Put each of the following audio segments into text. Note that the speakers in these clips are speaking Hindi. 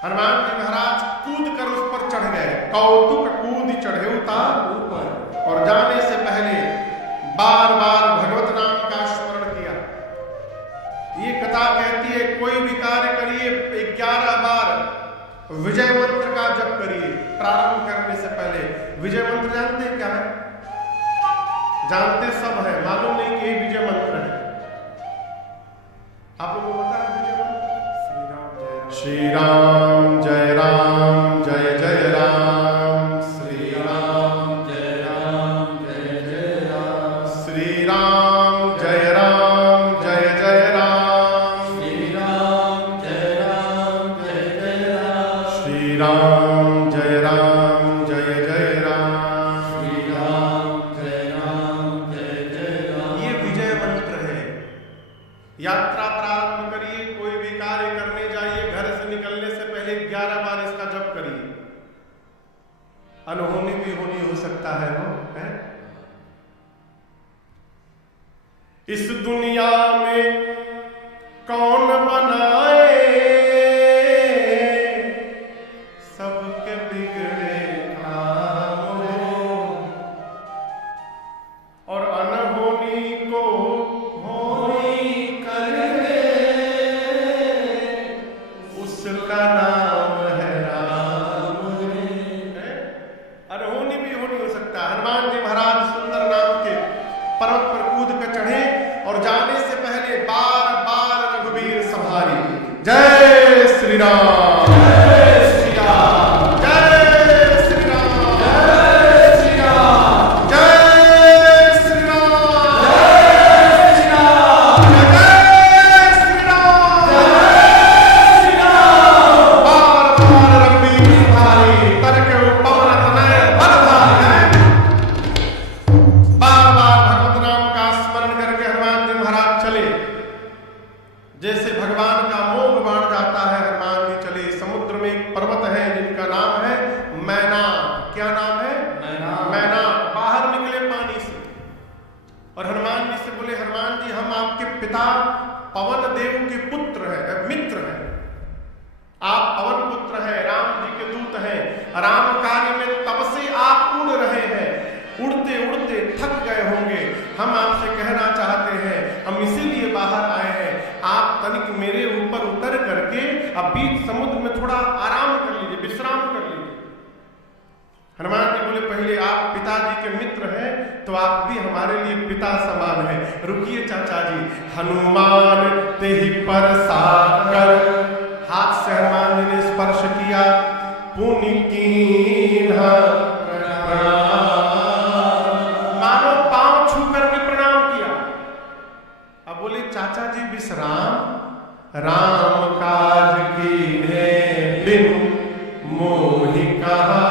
हनुमान जी महाराज कूद कर उस पर चढ़ गए। कौतुक कूद चढ़े ऊपर, और जाने से पहले बार बार भगवत नाम का स्मरण किया। ये कथा कहती है कोई भी कार्य करिए 11 बार विजय मंत्र का जप करिए। प्रारंभ करने से पहले विजय मंत्र जानते हैं क्या है? जानते सब है, मालूम नहीं कि ये विजय मंत्र है। आप लोगों को पता है विजय मंत्र? श्री राम जय राम जय जय राम, श्री राम जय राम जय जय राम, श्री राम जय राम जय जय राम, श्री राम जय राम जय जय राम, श्री राम जय राम जय जय राम, श्री राम जय राम जय जय राम। ये विजय मंत्र है। यात्रा प्रारंभ करिए, कोई भी कार्य करने जाइए, घर से निकलने से पहले 11 बार इसका जप करिए। अनहोनी भी होनी हो सकता है वो है। इस दुनिया में कौन बनाए सबके बिगड़े काम हो, और अनहोनी को होनी कर दे, उसका नाम है राम। अनहोनी भी होनी हो सकता है। हनुमान जी महाराज सुंदर नाम के पर्वत पर कूद कर चढ़े, और जाने से पहले बार बार रघुवीर संहारी। जय श्री राम, जय श्री राम, जय श्री राम, जय श्री राम, जय श्री राम, जय श्री राम, जय श्री राम, जय श्री राम। बार बार रघुवीर संहारी, तरके पवन तनय बलधारी। बार बार भगवत नाम का स्मरण करके हनुमान जी महाराज चले। जैसे भगवान का मोह बाढ़ जाता है, हनुमान जी चले। समुद्र में एक पर्वत है जिनका नाम है मैना। क्या नाम है? मैना। बाहर निकले पानी से, और हनुमान जी से बोले, हनुमान जी हम आपके पिता पवन देव के पुत्र हैं, मित्र हैं। आप पवन पुत्र हैं, राम जी के दूत हैं। राम कार्य में तब से आप उड़ रहे हैं, उड़ते उड़ते थक गए होंगे। हम आपसे कहना चाहते हैं, हम इसीलिए बाहर आए हैं, आप तनिक मेरे ऊपर उतर करके अब बीच समुद्र में थोड़ा आराम कर लीजिए, विश्राम कर लीजिए। हनुमान जी बोले, पहले आप पिताजी के मित्र हैं तो आप भी हमारे लिए पिता समान हैं। रुकिए चाचा जी। हनुमान तेहि पर साकर, हाथ से हनुमान जी ने स्पर्श किया। पुनि कीन्हा प्रणाम, मानो पांव छूकर भी प्रणाम किया। अब बोले, चाचा जी विश्राम, राम काज कीन्हे बिनु मोहि कहा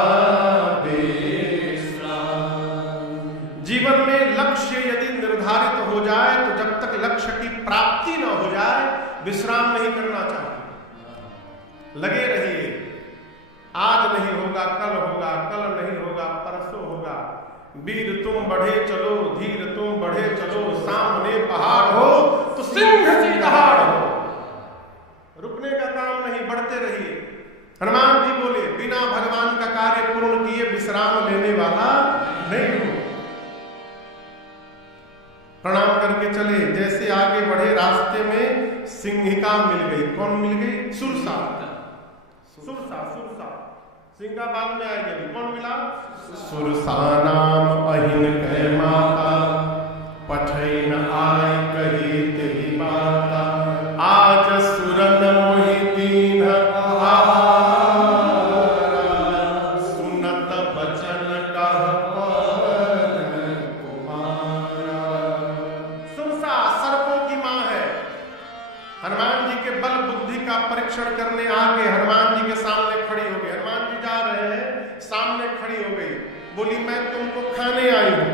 विश्राम। जीवन में लक्ष्य यदि निर्धारित हो जाए तो जब तक लक्ष्य की प्राप्ति न हो जाए विश्राम नहीं करना चाहिए। लगे रहिए। आज नहीं होगा कल होगा, कल नहीं होगा परसों होगा। वीर तुम बढ़े चलो, धीर तुम बढ़े चलो, सामने पहाड़ हो तो सिंह सी दहाड़ हो। रुकने का काम नहीं, बढ़ते रहिए। हनुमान जी बोले, बिना भगवान का कार्य पूर्ण किए विश्राम लेने वाला नहीं हो। प्रणाम करके चले। जैसे आगे बढ़े, रास्ते में सिंहिका मिल गई। कौन मिल गई? सुरसा। सुरसा, सुरसा। सिंहिका बाद में आएगी। कौन मिला? सुरसा नाम अहिन कह माता, पठैन आय कही तेहि माता। आज सुरन मोहि दीन आहारा, सुनत बचन कह पवन कुमारा। सुरसा सर्पों की मां है। हनुमान जी के बल बुद्धि का परीक्षण करने आगे हनुमान जी के सामने खड़ी हो गई। हनुमान जी जा रहे हैं, सामने खड़ी हो गई। बोली, मैं तुमको खाने आई हूं।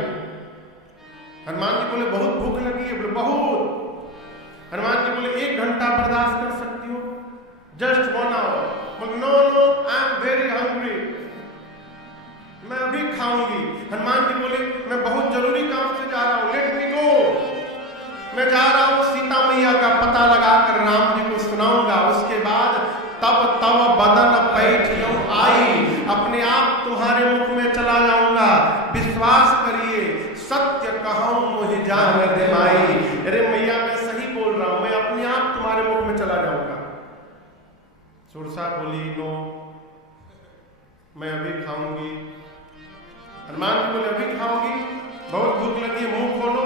हनुमान जी बोले, बहुत भूख लगी है। बोले, बहुत। हनुमान जी बोले, 1 घंटा बर्दाश्त कर सकती हो? Just 1 hour. बोले, no no, I am very hungry, मैं अभी खाऊंगी। हनुमान जी बोले, मैं बहुत जरूरी काम से जा रहा हूं, लेट मी गो। मैं जा रहा हूं, सीता मैया का पता लगाकर राम जी को सुनाऊंगा। उसके बाद तब तब बदन सुरसा बोली नो, मैं अभी खाऊंगी। हनुमान जी बोले अभी खाओगी, बहुत भूख लगी, मुंह खोलो।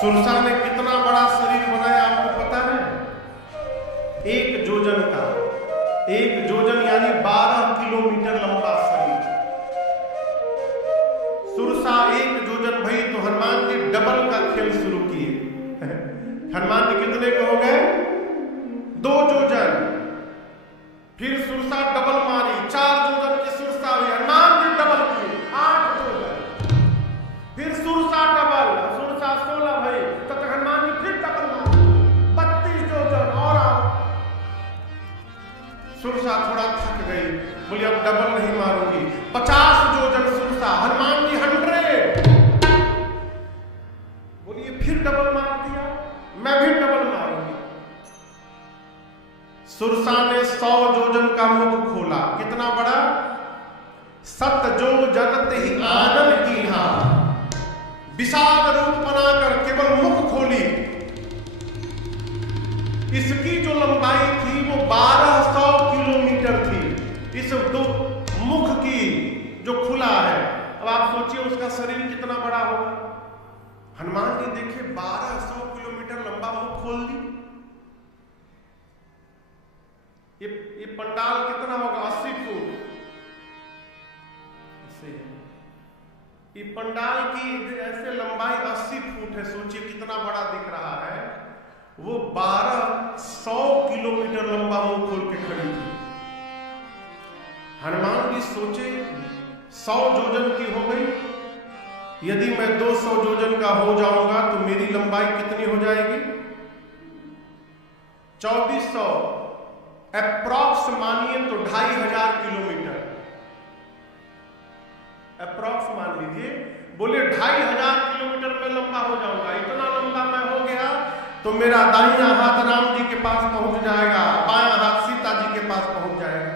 सुरसा ने कितना बड़ा शरीर बनाया आपको पता है? 1 जोजन का, 1 जोजन यानी 12 किलोमीटर लंबा शरीर। सुरसा 1 जोजन भई तो हनुमान जी डबल का खेल शुरू किए। हनुमान जी कितने के हो गए? 2 जोजन। फिर सुरसा डबल मारी, 4 जोजन की सुरसा हुई, हनुमान जी डबल किए, 8 जोजन। फिर सुरसा डबल, सुरसा 16 भई, तब तक हनुमान जी फिर डबल मारी, 32 जोजन और आओ। सुरसा थोड़ा थक गई, बोली अब डबल नहीं मारूंगी, 50 जोजन सुरसा, हनुमान जी 100। बोलिए फिर डबल मार दिया, मैं भी डबल मारूंगी। सुरसा ने 100 जोजन का मुख खोला, कितना बड़ा? 7 जोजन ही आनन कीन्हा, विशाल रूप बनाकर केवल मुख खोली। इसकी जो लंबाई थी वो 1200 किलोमीटर थी, इस दो मुख की जो खुला है। अब आप सोचिए उसका शरीर कितना बड़ा होगा। हनुमान जी देखिए 1200 किलोमीटर लंबा मुख खोल दी। ये पंडाल कितना होगा? 80 फुट। ये पंडाल की ऐसे लंबाई 80 फुट है, सोचिए कितना बड़ा दिख रहा है। वो 1200 किलोमीटर लंबा मुंह खोल के खड़ी थी। हनुमान जी सोचे 100 जोजन की हो गई, यदि मैं 200 जोजन का हो जाऊंगा तो मेरी लंबाई कितनी हो जाएगी? 2400, अप्रॉक्स मानिए तो 2500 किलोमीटर, अप्रॉक्स मान लीजिए। बोले 2500 किलोमीटर में लंबा हो जाऊंगा, इतना लंबा मैं हो गया तो मेरा दाहिना हाथ राम जी के पास पहुंच जाएगा, बायां हाथ सीता जी के पास पहुंच जाएगा।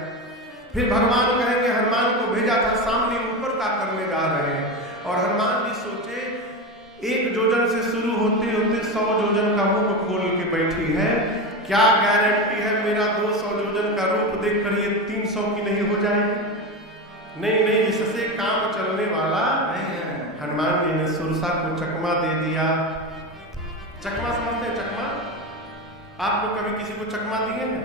फिर भगवान कहेंगे हनुमान को भेजा था, सामने ऊपर का करने जा रहे हैं। और हनुमान जी सोचे 1 जोजन से शुरू होते होते 100 जोजन का मुख खोल के बैठी है, क्या गारंटी है मेरा 200 जोजन का रूप देखकर ये 300 की नहीं हो जाएगी? नहीं नहीं, इससे काम चलने वाला नहीं है। हनुमान जी ने सुरसा को चकमा दे दिया। चकमा समझते हैं? चकमा आप लोग कभी किसी को चकमा दिए हैं?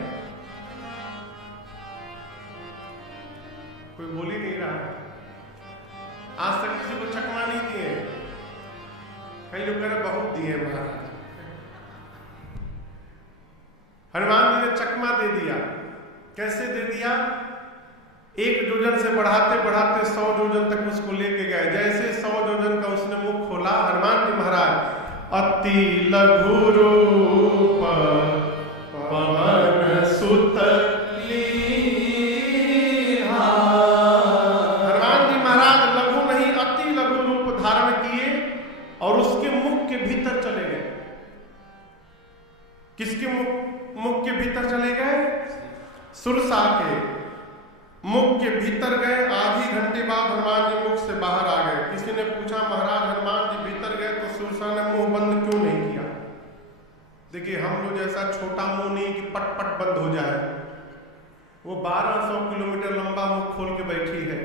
कोई बोल ही नहीं रहा, आज तक किसी को चकमा नहीं दिए। कई लोग कह रहे बहुत दिए महाराज। हनुमान जी ने चकमा दे दिया। कैसे दे दिया? 1 जोजन से बढ़ाते बढ़ाते 100 जोजन तक उसको लेके गए। जैसे 100 जोजन का उसने मुख खोला, हनुमान जी महाराज अति लघु रूप पवन सुत लीन्हा। हनुमान जी महाराज लघु नहीं अति लघु रूप धारण किए और उसके मुख के भीतर चले गए। किसके मुख के भीतर चले गए? सुरसा के मुख के भीतर गए। आधी घंटे बाद हनुमान जी मुख से बाहर आ गए। किसी ने पूछा महाराज हनुमान जी भीतर गए तो सुरसा ने मुंह बंद क्यों नहीं किया? देखिए हम लोग जैसा छोटा मुंह नहीं कि पट पट बंद हो जाए। वो 1200 किलोमीटर लंबा मुख खोल के बैठी है।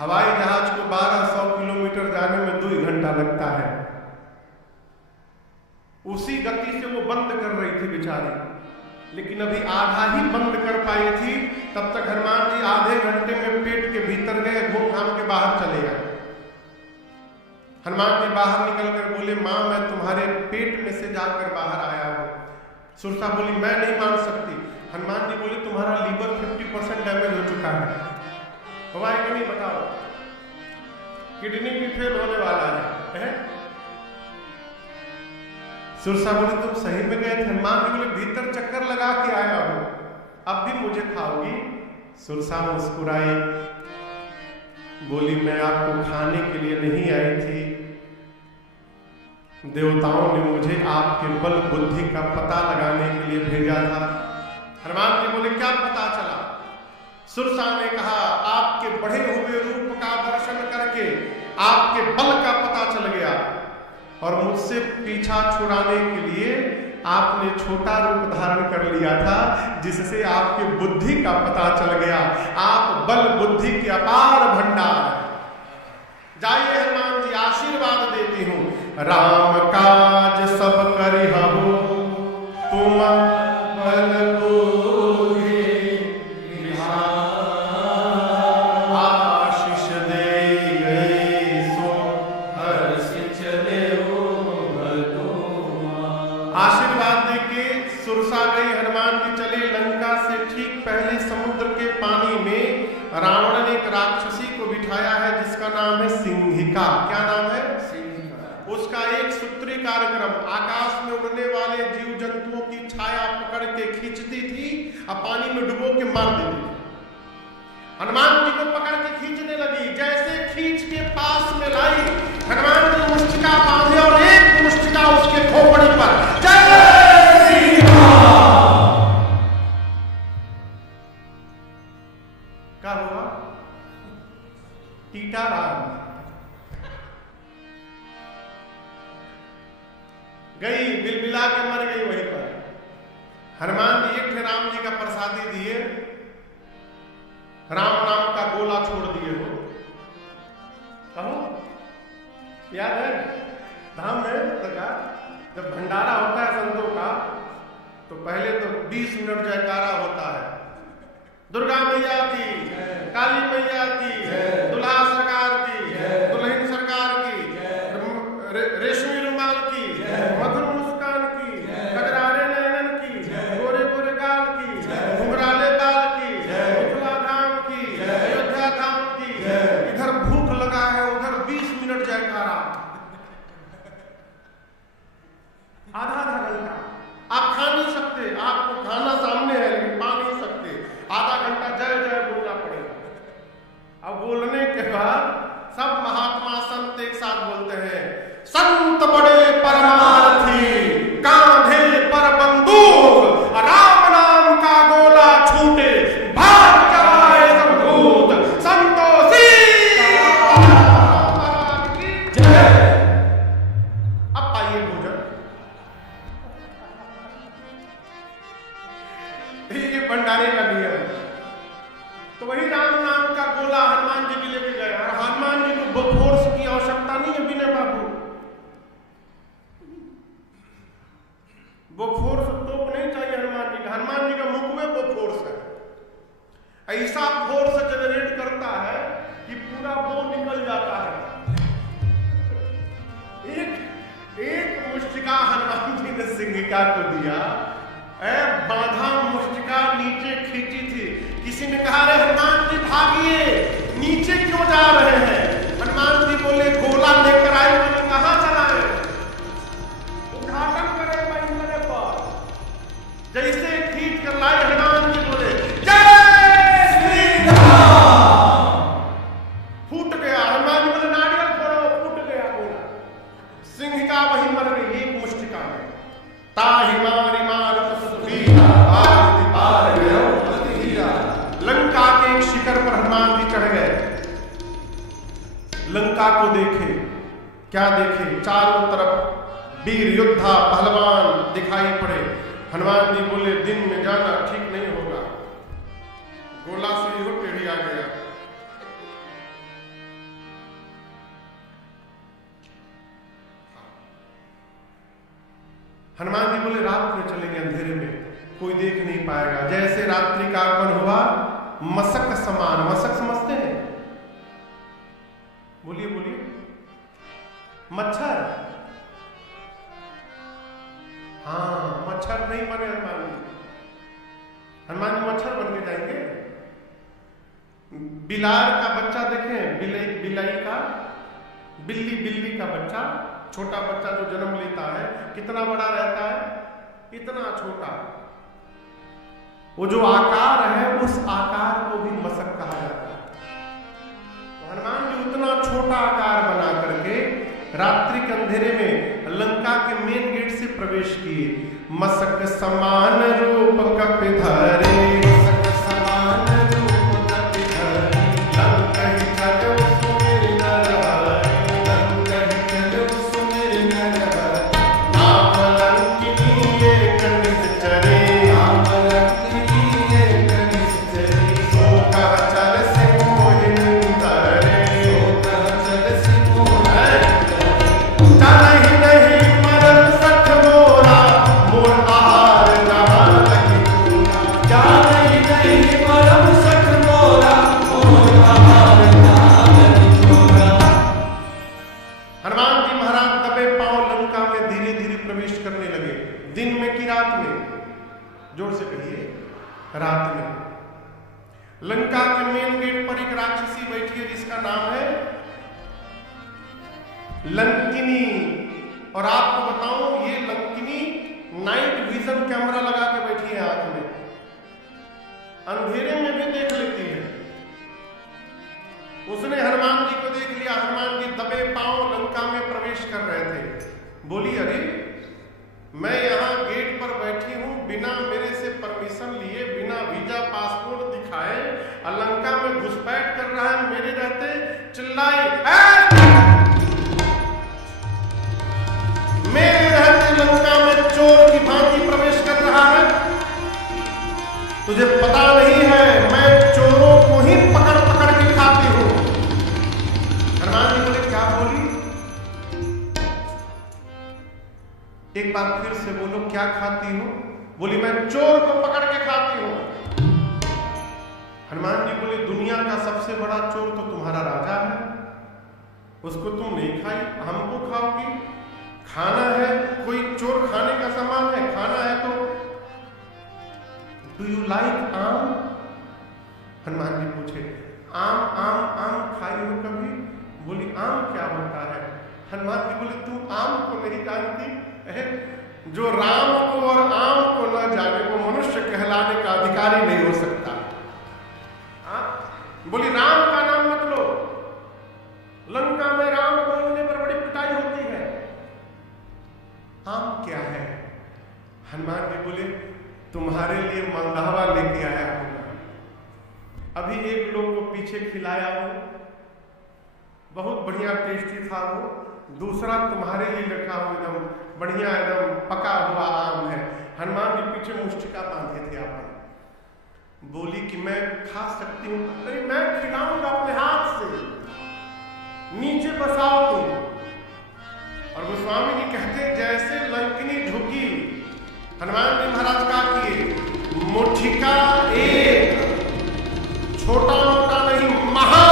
हवाई जहाज को 1200 किलोमीटर जाने में 2 घंटा लगता है। उसी गति से वो बंद कर रही थी बेचारी, लेकिन अभी आधा ही बंद कर पाई थी। तब तक हनुमान जी आधे घंटे में पेट के भीतर गए, घूम घाम के बाहर चले गए। हनुमान जी बाहर निकल कर बोले मां मैं तुम्हारे पेट में से जाकर बाहर आया हूं। सुरसा बोली मैं नहीं मान सकती। हनुमान जी बोले तुम्हारा लीवर 50% डैमेज हो चुका है। हुआ है कि नहीं बताओ? किडनी भी फेल होने वाला है? सुरसा बोले तुम सही में गए थे? हनुमान जी बोले भीतर चक्कर लगा के आया हूं, अब भी मुझे खाओगी? सुरसा मुस्कुराई, बोली मैं आपको खाने के लिए नहीं आई थी, देवताओं ने मुझे आपके बल बुद्धि का पता लगाने के लिए भेजा था। हनुमान जी बोले क्या पता चला? सुरसा ने कहा आपके बढ़े हुए रूप का दर्शन करके आपके बल का पता चल गया और मुझसे पीछा छुड़ाने के लिए आपने छोटा रूप धारण कर लिया था, जिससे आपके बुद्धि का पता चल गया। आप बल बुद्धि के अपार भंडार। जाइए हनुमान जी, आशीर्वाद देती हूँ। राम काज सब करिहु तुम बल बुद्धि विधान, आशीष दे सो हर्षित लेहु हनुमान। आशीर्वाद देके सुरसा गई हनुमान जी चले लंका से ठीक पहले समुद्र के पानी में रावण ने एक राक्षसी को बिठाया है जिसका नाम है सिंहिका। क्या नाम है? सिंहिका। उसका एक सूत्री कार्यक्रम, आकाश में उड़ने वाले जीव जंतुओं की छाया पकड़ के खींचती थी और पानी में डुबो के मार देती थी। हनुमान जी को पकड़ के खींचने लगी, जैसे खींच के पास में लाई, हनुमान जी मुष्टिका बांधे और एक मुष्टिका उसके खोपड़ी पर। जय श्री राम। क्या हुआ? टीटा राम गई, बिलबिला के मर गई वहीं पर। हनुमान जी एक राम जी का प्रसादी दिए, राम नाम का गोला छोड़ दिए हो। कहो याद है धाम में जब भंडारा होता है संतों का, तो पहले तो 20 मिनट जयकारा होता है। दुर्गा मैया की, काली मैया की, दुल्हा सरकार की, दुल्हन सरकार की, रेशमी रुमाल की, मधुर मुस्कान की, कजरारे नयन की, गोरे गोरे गाल की, घुंघराले बाल की, मिथिला धाम की, अयोध्या धाम की। इधर भूख लगा है, उधर 20 मिनट जयकारा, आधा आधा घंटा। आप खा नहीं सकते, आपको खाना सामने है लेकिन पा नहीं सकते, आधा घंटा जय जय बोलना पड़ेगा। अब बोलने के बाद सब महात्मा संत एक साथ बोलते हैं, संत बड़े परमार्थी, कांधे पर बंदूक, राम नाम का गोला छूटे, भाग जाए सब भूत, संतोषी जय। अब पाइए भोजन। ये भंडारे का नियम। तो वही राम नाम का गोला हनुमान जी भी लेके गए, और हनुमान जी को फोर्स की आवश्यकता नहीं है विनय बाबू। वो फोर्स तोप नहीं चाहिए हनुमान जी का, हनुमान जी का मुख में वो फोर्स है, ऐसा फोर्स जनरेट करता है कि पूरा वो निकल जाता है। एक मुष्टिका हनुमान जी ने सिंहिका को दिया, बाधा मुष्टिका नीचे खींची थी। किसी ने कहा रे हनुमान जी भागिए, नीचे क्यों जा रहे हैं? हनुमान जी बोले गोला लेकर आए, बोले कहां चलाए? उद्घाटन करे महिमने पर। जैसे खींच कर लाए हनुमान जी बोले जय श्री राम। फूट गया, हनुमान जी बोले नारियल फोड़ो, फूट गया गोला। सिंहिका वही मर गई एक मुष्टिका में। ताहि मारी मारत सुधीरा, आरति पार गयो अति हीरा। लंका के एक शिखर पर हनुमान जी चढ़ गए, लंका को देखे। क्या देखे? चारों तरफ वीर योद्धा पहलवान दिखाई पड़े। हनुमान जी बोले दिन में जाना ठीक नहीं होगा, गोला से ही टेढ़ी आ गया। हनुमान जी बोले रात में चलेंगे, अंधेरे में कोई देख नहीं पाएगा। जैसे रात्रि का आगमन हुआ, मशक समान, मशक समझते हैं? बोलिए बोलिए। मच्छर, हाँ मच्छर नहीं बने हनुमान जी। हनुमान जी मच्छर बन के जाएंगे। बिलार का बच्चा देखें, बिलाई का, बिल्ली का बच्चा, छोटा बच्चा जो जन्म लेता है कितना बड़ा रहता है? इतना छोटा। वो जो आकार है उस आकार को भी मशक कहा जाता है। तो हनुमान जी उतना छोटा आकार बना करके रात्रि के अंधेरे में लंका के मेन गेट से प्रवेश किए। मशक समान रूप कपिधरे, मशक समान रूप कपिधरे, लंका ही चलो सुमिर नरहरि, लंका ही चलो सुमिर नरहरि, नाम लंकिनी जोर से कहिए, रात में। लंका के मेन गेट पर एक राक्षसी बैठी है जिसका नाम है लंकिनी। और आपको बताऊं, ये लंकिनी नाइट विजन कैमरा लगा के बैठी है आंख में, अंधेरे में भी देख लेती है। उसने हनुमान जी को देख लिया। हनुमान जी दबे पांव लंका में प्रवेश कर रहे थे। बोली, अरे मैं यहाँ गेट पर बैठी हूं, बिना मेरे से परमिशन लिए, बिना वीजा पासपोर्ट दिखाए लंका में घुसपैठ कर रहा है। मेरे रहते चिल्लाई, मेरे रहते लंका में चोर की भांति प्रवेश कर रहा है। तुझे पता नहीं है मैं चोरों को ही पकड़ पकड़ के खाती हूं। हनुमान जी बोले, क्या बोली? एक बार फिर से बोलो, क्या खाती हो? बोली, मैं चोर को पकड़ के खाती हूं। हनुमान जी बोले, दुनिया का सबसे बड़ा चोर तो तुम्हारा राजा है, उसको तुम नहीं खाई, हमको खाओगी? खाना है, कोई चोर खाने का सामान है, खाना है तो डू यू लाइक आम? हनुमान जी पूछे, आम आम आम खाई हो कभी? बोली, आम क्या होता है? हनुमान जी बोले, तू आम को नहीं जानती? जो राम को और आम को न जाने वो मनुष्य कहलाने का अधिकारी नहीं हो सकता। बोली, राम का नाम मत लो, लंका में राम बोलने पर बड़ी पिटाई होती है। आम क्या है? हनुमान जी बोले, तुम्हारे लिए मंगावा लेके आया हूं। अभी एक लोग को पीछे खिलाया हूं, बहुत बढ़िया टेस्टी था वो। दूसरा तुम्हारे लिए रखा हूं, एकदम बढ़िया, एकदम पका हुआ आम है। हनुमान जी पीछे मुष्टिका बांधे थे आपन। बोली कि मैं खा सकती हूँ? अरे मैं खिलाऊंगा अपने हाथ से, नीचे बसाओ तुम। और गोस्वामी जी कहते, जैसे लंकिनी झुकी, हनुमान जी महाराज का किए, मुठिका एक, छोटा मोटा नहीं, महा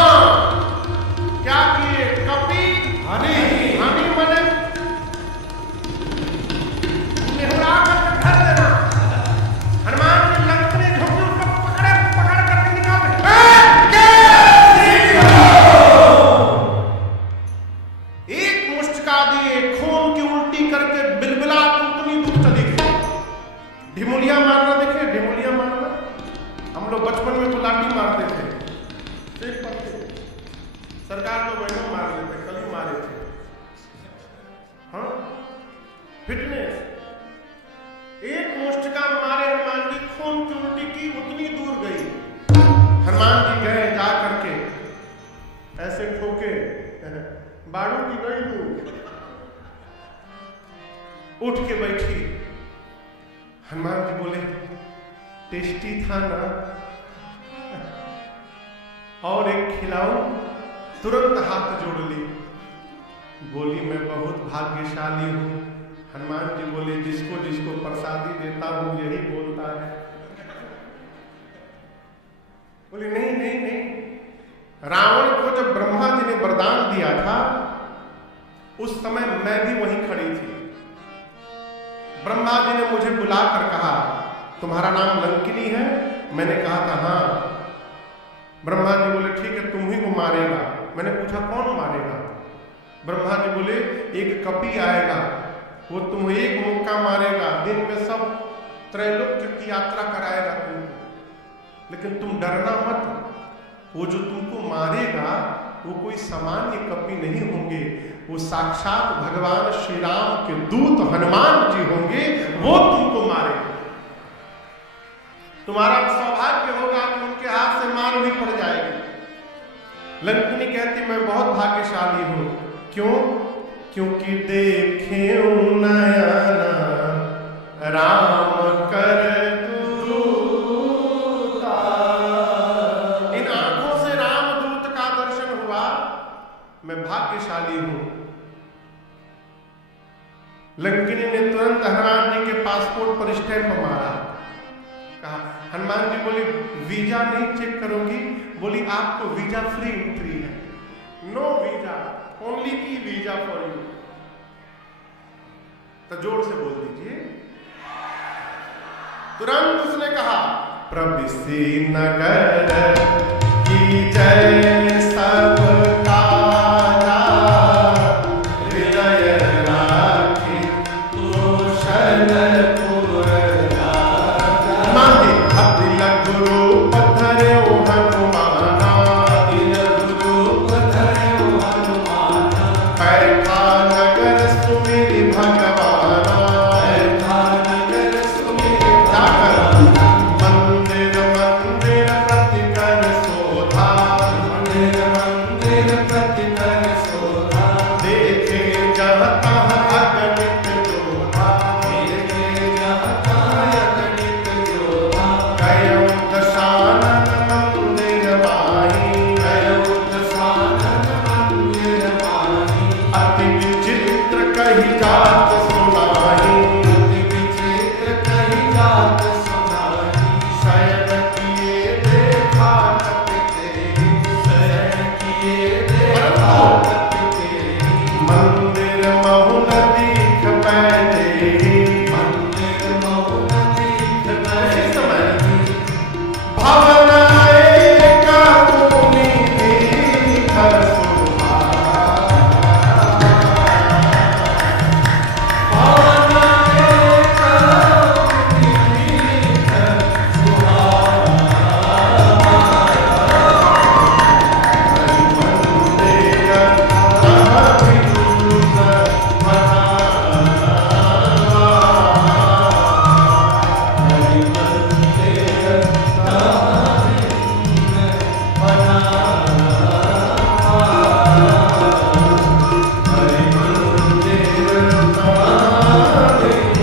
क्या किए? कपी हनी, हनी मने नेहुरा कर धर देना। हनुमान जी लंकिनी झुकी, उसको पकड़ करके निकाल एक मुष्टिका दिए, खून की उल्टी करके बिलबिला तुमतुमी दूर चली गई। ढिमुलिया मारना देखे? ढिमुलिया मारना हम लोग बचपन में तो लाठी मारते थे, सिर पर थे। सरकार तो बहनों मार लेते, कल ही मारे थे। हाँ, फिटनेस। एक मुष्टिका मारे हनुमान जी, खून की उल्टी की, उतनी दूर गई। हनुमान जी गए, जा करके ऐसे ठोके, बाड़ू की गई दूर, उठ के बैठी। हनुमान जी बोले, टेस्टी था ना, और एक खिलाऊं? तुरंत हाथ जोड़ ली। बोली, मैं बहुत भाग्यशाली हूं। हनुमान जी बोले, जिसको जिसको प्रसादी देता हूं यही बोलता है। बोली, नहीं नहीं नहीं, रावण को जब ब्रह्मा जी ने वरदान दिया था उस समय मैं भी वहीं खड़ी थी। ब्रह्मा जी ने मुझे बुलाकर कहा, तुम्हारा नाम लंकिनी है? मैंने कहा था हाँ। ब्रह्मा जी बोले, ठीक है, तुम ही को मारेगा। मैंने पूछा, कौन मारेगा? ब्रह्मा जी बोले, एक कपी आएगा, वो तुम्हें एक मुक्का मारेगा, दिन में सब त्रैलोक्य की यात्रा कराएगा तुमको। लेकिन तुम डरना मत, वो जो तुमको मारेगा वो कोई सामान्य कपी नहीं होंगे, वो साक्षात भगवान श्री राम के दूत हनुमान जी होंगे, वो तुमको मारेंगे। तुम्हारा सौभाग्य होगा कि उनके हाथ से मार भी पड़ जाएगी। लंकिनी कहती, मैं बहुत भाग्यशाली हूं। क्यों? क्योंकि देखे नयना राम कर दूता। इन आंखों से रामदूत का दर्शन हुआ, मैं भाग्यशाली हूं। लंकिनी ने तुरंत हनुमान जी के पासपोर्ट पर स्टैंप मारा। कहा, हनुमान जी बोले, वीजा नहीं चेक करोगी? बोली, आपको वीजा फ्री एंट्री है, no visa, only e visa for you. तो जोर से बोल दीजिए, तुरंत उसने कहा प्रविशि नगर की जय सब काजा, हृदय राखी तोषण पुर राजा। मांगे अतिल गुरु पधर्यो हनुमाना, अतिल गुरु पधर्यो हनुमाना। बैठा नगर सुमिरि भगवाना, बैठा नगर सुमिरि भगवाना। मंदिर मंदिर प्रति कर शोधा, मंदिर मंदिर प्रति कर शोधा। देखे जहाँ तहाँ अगणित योधा, देखे जहाँ तहाँ अगणित योधा। गयो दशानन मंदिर माही, गयो दशानन मंदिर माही। अति विचित्र कही जात सुनाही, अति विचित्र कही जात सुनाही। शयन किए देखा कपिते, शयन किए देखा कपिते। मंदिर महु न दीख पैदे, मंदिर महु न दीख पैदे। भवन एक भूमि दीख शोभा, भवन एक भूमि दीख शोभा। मंदिर तह भिन्न बनावा, हरि मंदिर तह भिन्न बनावा, हरि मंदिर तह भिन्न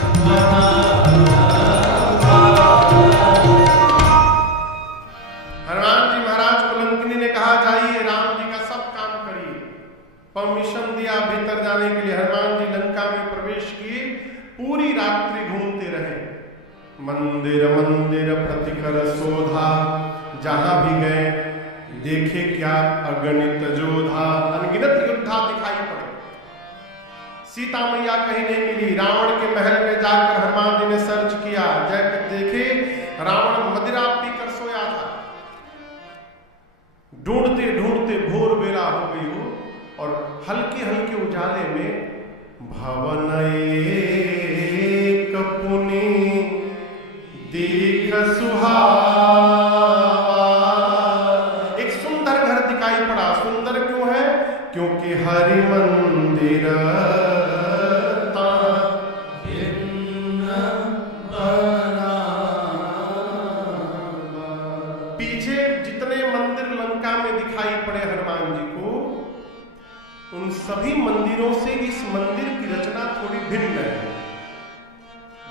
बनावा। हनुमान जी महाराज को लंकिनी ने कहा जाइए राम जी का सब काम करिए। परमिशन दिया भीतर जाने के लिए। हनुमान जी लंका में प्रवेश किए, पूरी रात्रि घूमते रहे। मंदिर मंदिर प्रति कर शोधा, जहां भी गए देखे क्या अगणित योधा, अनगिनत योद्धा दिखाई पड़े। सीता मैया कहीं नहीं मिली। रावण के महल में जाकर हनुमान जी ने सर्च किया, जाकर देखे रावण मदिरा पीकर सोया था। ढूंढते ढूंढते भोर बेला हो गई हो, और हल्के हल्के उजाले में भवन एक पुनि दीख सुहावा। एक सुंदर घर दिखाई पड़ा। सुंदर क्यों है? क्योंकि हरि मंदिर तह भिन्न बनावा। पीछे जितने मंदिर लंका में दिखाई पड़े हनुमान जी को, उन सभी मंदिरों से इस मंदिर की रचना थोड़ी भिन्न है।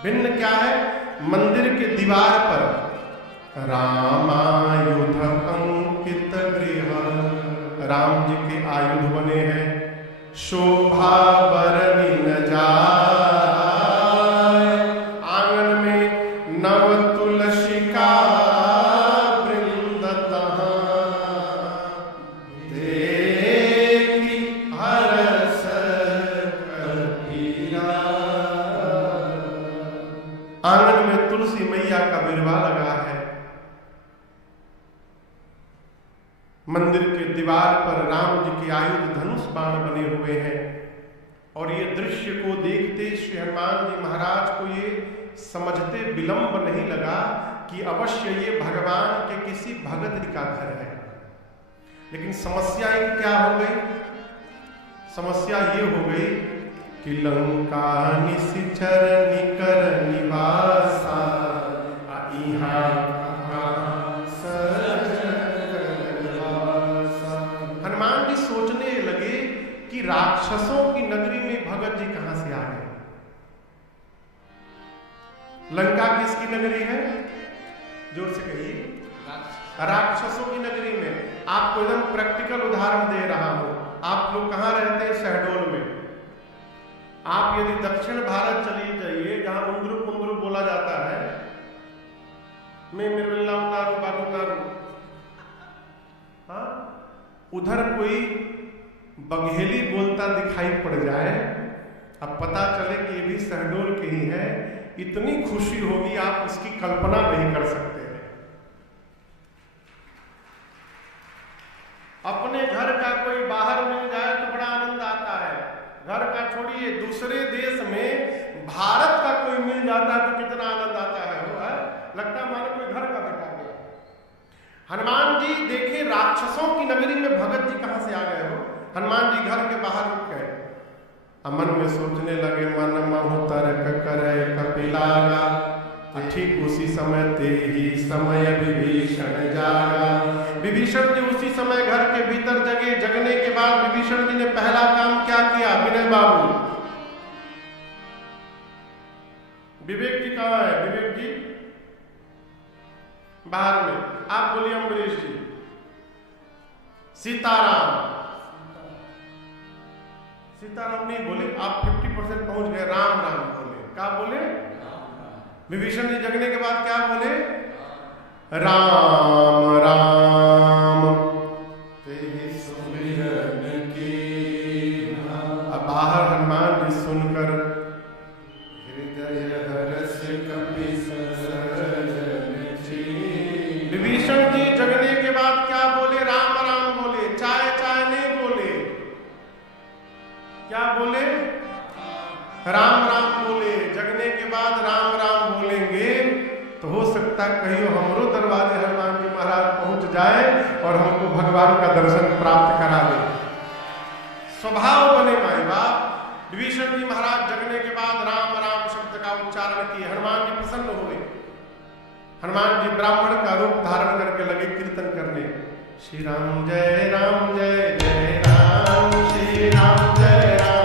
भिन्न क्या है? मंदिर के दीवार पर रामायुध अंकित गृह, राम जी के आयुध बने हैं। शोभा बरनी न जाए, आंगन में नव तुलसी का वृंद तहाँ। देखी हरस कबीरा, आंगन में तुलसी मैया का बिरवा लगा है। मंदिर के दीवार पर राम जी के आयुध धनुष बाण बने हुए हैं। और ये दृश्य को देखते श्री हनुमान जी महाराज को ये समझते विलंब नहीं लगा कि अवश्य ये भगवान के किसी भगत का घर है। लेकिन समस्या एक क्या हो गई? समस्या ये हो गई कि लंका निशिचर निकर निवासा, इहाँ हनुमान जी सोचने लगे कि राक्षसों की नगरी में भगत जी कहां से आ गए। लंका किसकी नगरी है? जोर से कहिए। राक्षसों की नगरी में। आपको एकदम प्रैक्टिकल उदाहरण दे रहा हूं। आप लोग कहां रहते हैं? शहडोल में। आप यदि दक्षिण भारत चली जाइए, जहां उंद्रु पुंद्रु बोला जाता है, मैं मिर्विल्ला उतारू बाबू उतारू, हाँ, उधर कोई बघेली बोलता दिखाई पड़ जाए, अब पता चले कि ये भी शहडोल के ही है, इतनी खुशी होगी आप इसकी कल्पना नहीं कर सकते हैं। अपने घर का कोई बाहर मिल जाए तो बड़ा आनंद आता है। घर का छोड़िए, दूसरे देश में भारत का कोई मिल जाता है तो कितना आनंद आता है। वो है लगता है मानो कोई घर का बेटा गया। हनुमान जी देखे राक्षसों की नगरी में भगत जी कहां से आ गए हो। हनुमान जी घर के बाहर रुक गए, मन में सोचने लगे, मन महुतर करे कपिलागा, ठीक उसी समय ते ही समय विभीषण जागा। विभीषण जी उसी समय घर के भीतर जगे। जगने के बाद विभीषण जी ने पहला काम क्या किया? विनय बाबू, विवेक जी कहाँ है? विवेक जी बाहर में, आप बोलिए अम्बरीश जी। सीताराम, सीताराम नहीं बोले, आप 50% पहुंच गए। राम राम बोले। क्या बोले? विभीषण जी जगने के बाद क्या बोले? राम राम तेहि सुमिरन कीन्हा। अब बाहर हनुमान जी सुनकर हृदय हर्ष कपि सजन चीन्हा। विभीषण जी जगने के बाद क्या बोले? राम राम बोले। चाय चाय नहीं बोले, क्या बोले? राम राम बोले। जगने के बाद राम राम बोलेंगे तो हो सकता है कहीं हमरो दरवाजे हनुमान जी महाराज पहुंच जाए और हमको भगवान का दर्शन प्राप्त करा दे। स्वभाव बने माई बाप। विभीषण जी महाराज जगने के बाद राम राम शब्द का उच्चारण किए। हनुमान जी प्रसन्न हुए। हनुमान जी ब्राह्मण का रूप धारण करके लगे कीर्तन करने। श्री राम जय राम जय जय राम, श्री राम जय राम।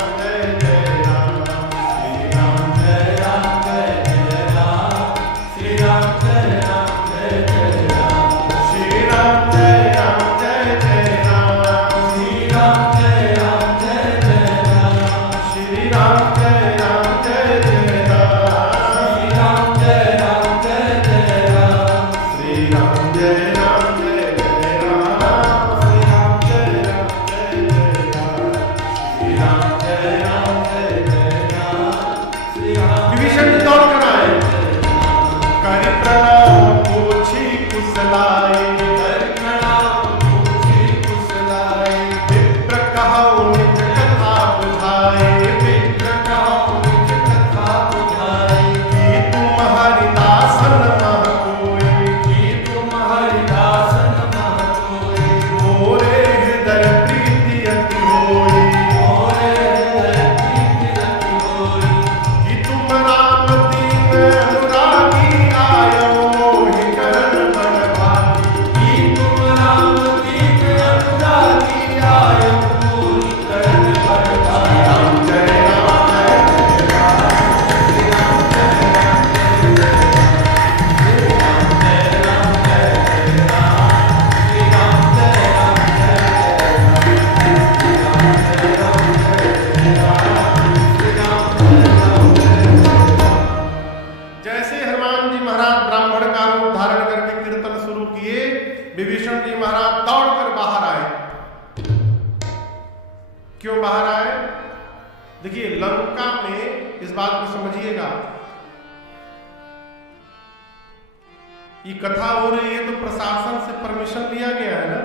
ये कथा हो रही है तो प्रशासन से परमिशन लिया गया है ना,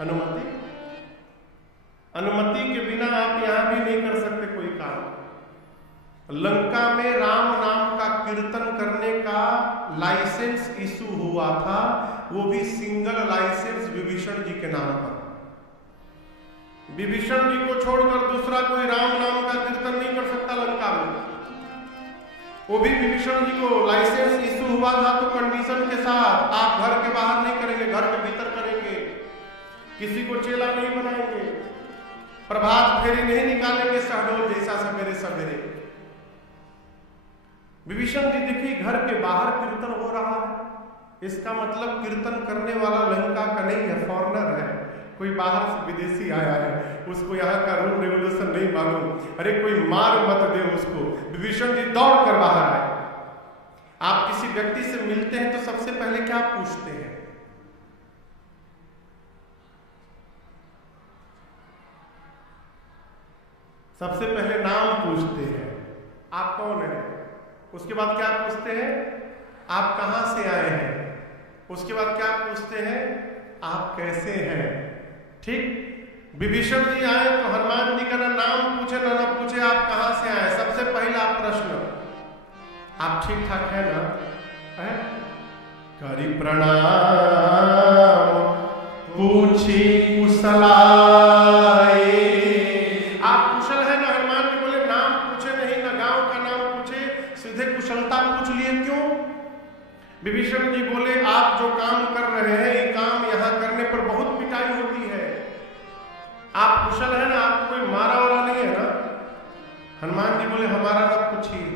अनुमति। अनुमति के बिना आप यहां भी नहीं कर सकते कोई काम। लंका में राम नाम का कीर्तन करने का लाइसेंस इशू हुआ था, वो भी सिंगल लाइसेंस विभीषण जी के नाम पर। विभीषण जी को छोड़कर दूसरा कोई राम नाम का कीर्तन नहीं कर सकता लंका में। वो भी विभीषण जी को लाइसेंस इशू हुआ था तो कंडीशन के साथ, आप घर के बाहर नहीं करेंगे, घर के भीतर करेंगे, किसी को चेला नहीं बनाएंगे, प्रभात फेरी नहीं निकालेंगे शहडोल जैसा सवेरे सवेरे। विभीषण जी देखिए घर के बाहर कीर्तन हो रहा है, इसका मतलब कीर्तन करने वाला लंका का नहीं है, फॉरेनर है, कोई बाहर से विदेशी आया है, उसको यहाँ का रूल रेगुलेशन नहीं मालूम। अरे कोई मार मत दे उसको। विभीषण जी दौड़ कर बाहर आए। आप किसी व्यक्ति से मिलते हैं तो सबसे पहले क्या पूछते हैं? सबसे पहले नाम पूछते हैं, आप कौन है? उसके बाद क्या पूछते हैं? आप कहां से आए हैं? उसके बाद क्या पूछते हैं? आप कैसे हैं? ठीक, विभीषण जी आए तो हनुमान जी का ना नाम पूछे ना पूछे आप कहां से आए। सबसे पहला प्रश्न, आप ठीक ठाक है ना? है? करी प्रणाम पूछी कुशलाए। आप कुशल है ना? हनुमान जी बोले नाम पूछे नहीं, ना गांव का नाम पूछे, सीधे कुशलता पूछ लिए। क्यों? विभीषण जी बोले आप जो काम कर रहे हैं ये काम यहां करने पर बहुत पिटाई होती है। आप कुशल है ना? आपको कोई मारा वाला नहीं है ना? हनुमान जी बोले हमारा ना पूछिए,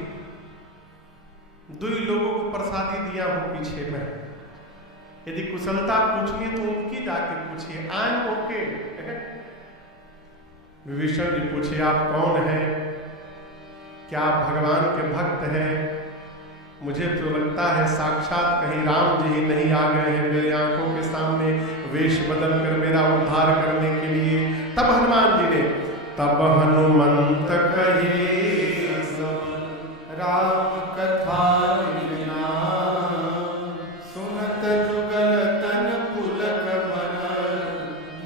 दुई लोगों को प्रसादी दिया हो पीछे में, यदि कुशलता पूछनी तो उनकी जाके पूछिए। I am okay. Vibhishan ji पूछे आप कौन हैं? क्या आप भगवान के भक्त हैं? मुझे तो लगता है साक्षात कहीं राम जी ही नहीं आ गए हैं मेरी आंखों के सामने वेश बदल कर मेरा उद्धार करने के लिए। तब हनुमान जी ने, तब हनुमंत कहे राम कथा सुनत जुगल तन पुलक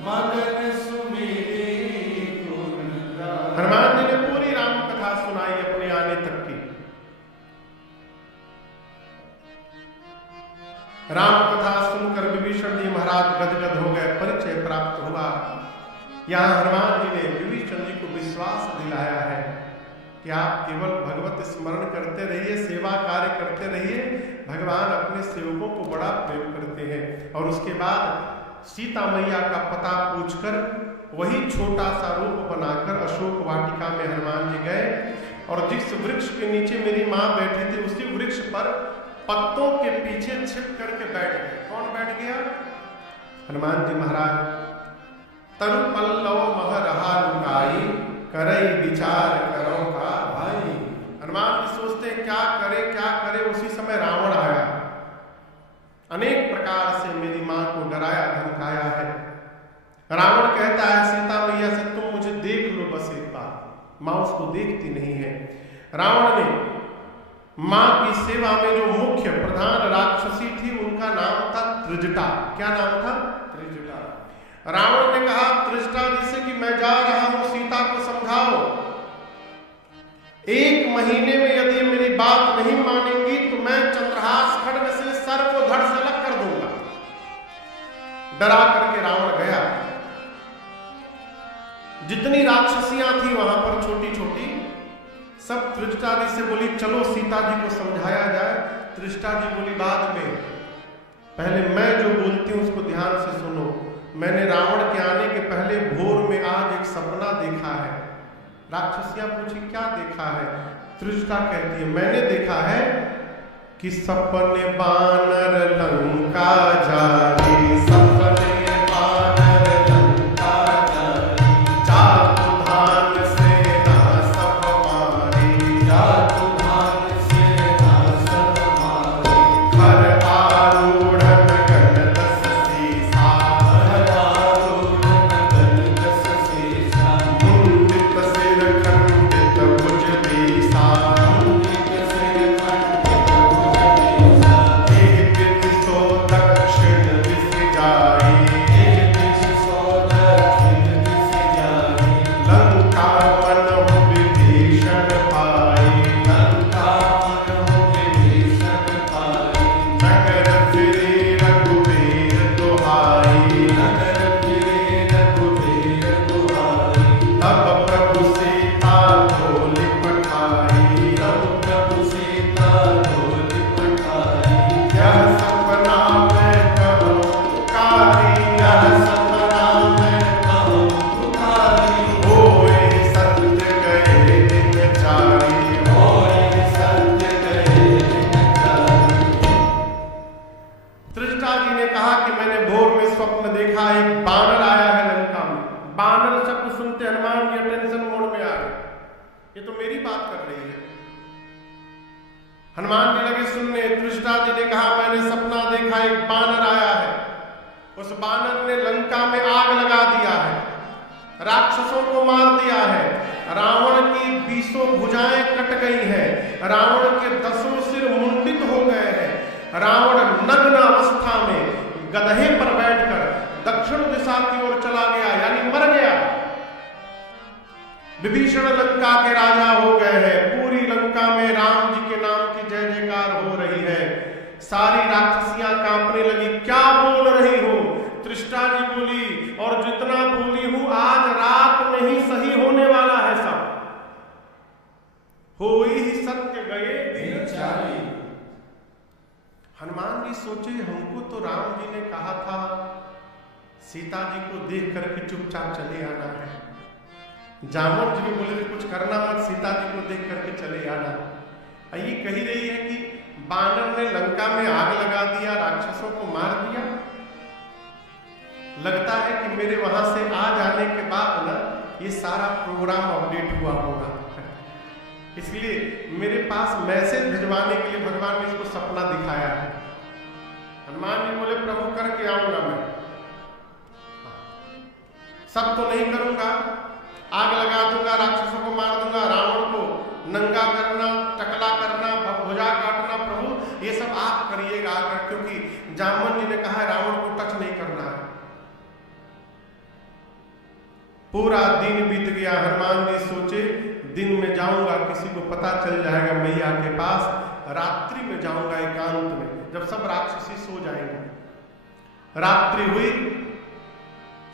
मगन सुमिरी गुण। हनुमान जी ने पूरी राम कथा सुनाई अपने आने तक की। राम कथा सुनकर विभीषण जी महाराज गदगद हो गए, परिचय प्राप्त हुआ। यहाँ हनुमान जी ने विभीषण जी को विश्वास दिलाया है कि आप केवल भगवत स्मरण करते रहिए, सेवा कार्य करते रहिए, भगवान अपने सेवकों को बड़ा प्रेम करते हैं। और उसके बाद सीता मैया का पता पूछकर वही छोटा सा रूप बनाकर अशोक वाटिका में हनुमान जी गए और जिस वृक्ष के नीचे मेरी माँ बैठी थी उसी वृक्ष पर पत्तों के पीछे छिप करके बैठ गए। कौन बैठ गया? हनुमान जी महाराज। तरु पल्लव मह रहा लुकाई करई विचार करो का भाई। हनुमान जी सोचते क्या करे। उसी समय रावण आया, अनेक प्रकार से मेरी मां को डराया धमकाया है। रावण कहता है सीता मैया से तुम मुझे देख लो बस एक बार। मां उसको देखती नहीं है। रावण ने मां की सेवा में जो मुख्य प्रधान राक्षसी थी उनका नाम था त्रिजटा। क्या नाम था? त्रिजटा। रावण ने कहा त्रिजटा जी से कि मैं जा रहा हूं, सीता को समझाओ, 1 महीने में यदि मेरी बात नहीं मानेंगी तो मैं चंद्रहास खड्ग से सर को धड़ से अलग कर दूंगा। डरा करके रावण गया। जितनी राक्षसियां थी वहां पर छोटी छोटी, सब त्रिजटा जी से बोली चलो सीता जी को समझाया जाए। त्रिजटा जी बोली बाद में, पहले मैं जो बोलती हूं उसको ध्यान से सुनो। मैंने रावण के आने के पहले भोर में आज एक सपना देखा है। राक्षसियां पूछी क्या देखा है? त्रिजटा कहती है मैंने देखा है कि सपने बानर लंका जारी, सपने बानर लंका जारी, जातु धान सेना सब मारी, जातु धान सेना सब मारी, खर आरूढ़ गण दस सीसा, खर आरूढ़ गण दस सीसा, मुंडित सिर खंडित भुज बीसा, मुंडित सिर खंडित भुज बीसा, एक दिशो दक्षिण दिश जाई, एक दिशो दक्षिण दिश जाई, लंका मनहु विभीषण पाई, लंका मनहु विभीषण पाई, नगर फिरे रघुवीर दुहाई, नगर फिरे रघुवीर दुहाई, तब प्रभु सीता धोली पठाई, तब प्रभु सीता धोली पठाई, यह सपना मैं कहूँ पुकारी, यह सपना मैं कहूँ पुकारी, होए सत्य गए दिन चारी, होए सत्य गए दिन चारी। त्रिजटा जी ने कहा कि मैंने भोर में स्वप्न देखा, एक बानर आया है लंका में। बानर शब्द सुनते हनुमान जी टेंशन मोड में आ गए, ये तो मेरी बात कर रही है। हनुमान जी लगे सुनने। त्रिजटा जी ने कहा मैंने सपना देखा, एक बानर आया है, उस बानर ने लंका में आग लगा दिया है, राक्षसों को मार दिया है, रावण की 20 भुजाएं कट गई हैं, रावण के 10 सिर मुंडित हो गए हैं। रावण नग्न अवस्था में गधे पर बैठकर दक्षिण दिशा की ओर चला गया, यानी मर गया। विभीषण लंका के राजा हो गए हैं। पूरी लंका में राम जी के नाम की जय जयकार हो रही है। सारी राक्षसियां कांपने लगी, क्या बोल रही हो? त्रिष्टा जी बोली, और जितना बोली हूं आज रात में ही सही होने वाला है सब। हो ही सत्य गए दिन चाली। हनुमान जी सोचे, हमको तो राम जी ने कहा था सीता जी को देख करके चुपचाप चले आना है। जामवंत जी भी बोले थे कुछ करना मत, सीता जी को देख करके चले आना। ये कही रही है कि बानर ने लंका में आग लगा दिया, राक्षसों को मार दिया। लगता है कि मेरे वहां से आ जाने के बाद ना ये सारा प्रोग्राम अपडेट हुआ होगा, इसलिए मेरे पास मैसेज भिजवाने के लिए भगवान ने इसको सपना दिखाया है। हनुमान जी बोले प्रभु करके आऊंगा मैं, सब तो नहीं करूंगा, आग लगा दूंगा, राक्षसों को मार दूंगा, रावण को नंगा करना, टकला करना, भुजा काटना, प्रभु ये सब आप करिएगा आकर, क्योंकि जामवंत जी ने कहा है रावण को टच नहीं करना है। पूरा दिन बीत गया। हनुमान जी सोचे दिन में जाऊंगा, किसी को पता चल जाएगा मैया के पास, रात्रि में जाऊंगा एकांत में, जब सब राक्षसी सो जाएंगे। रात्रि हुई,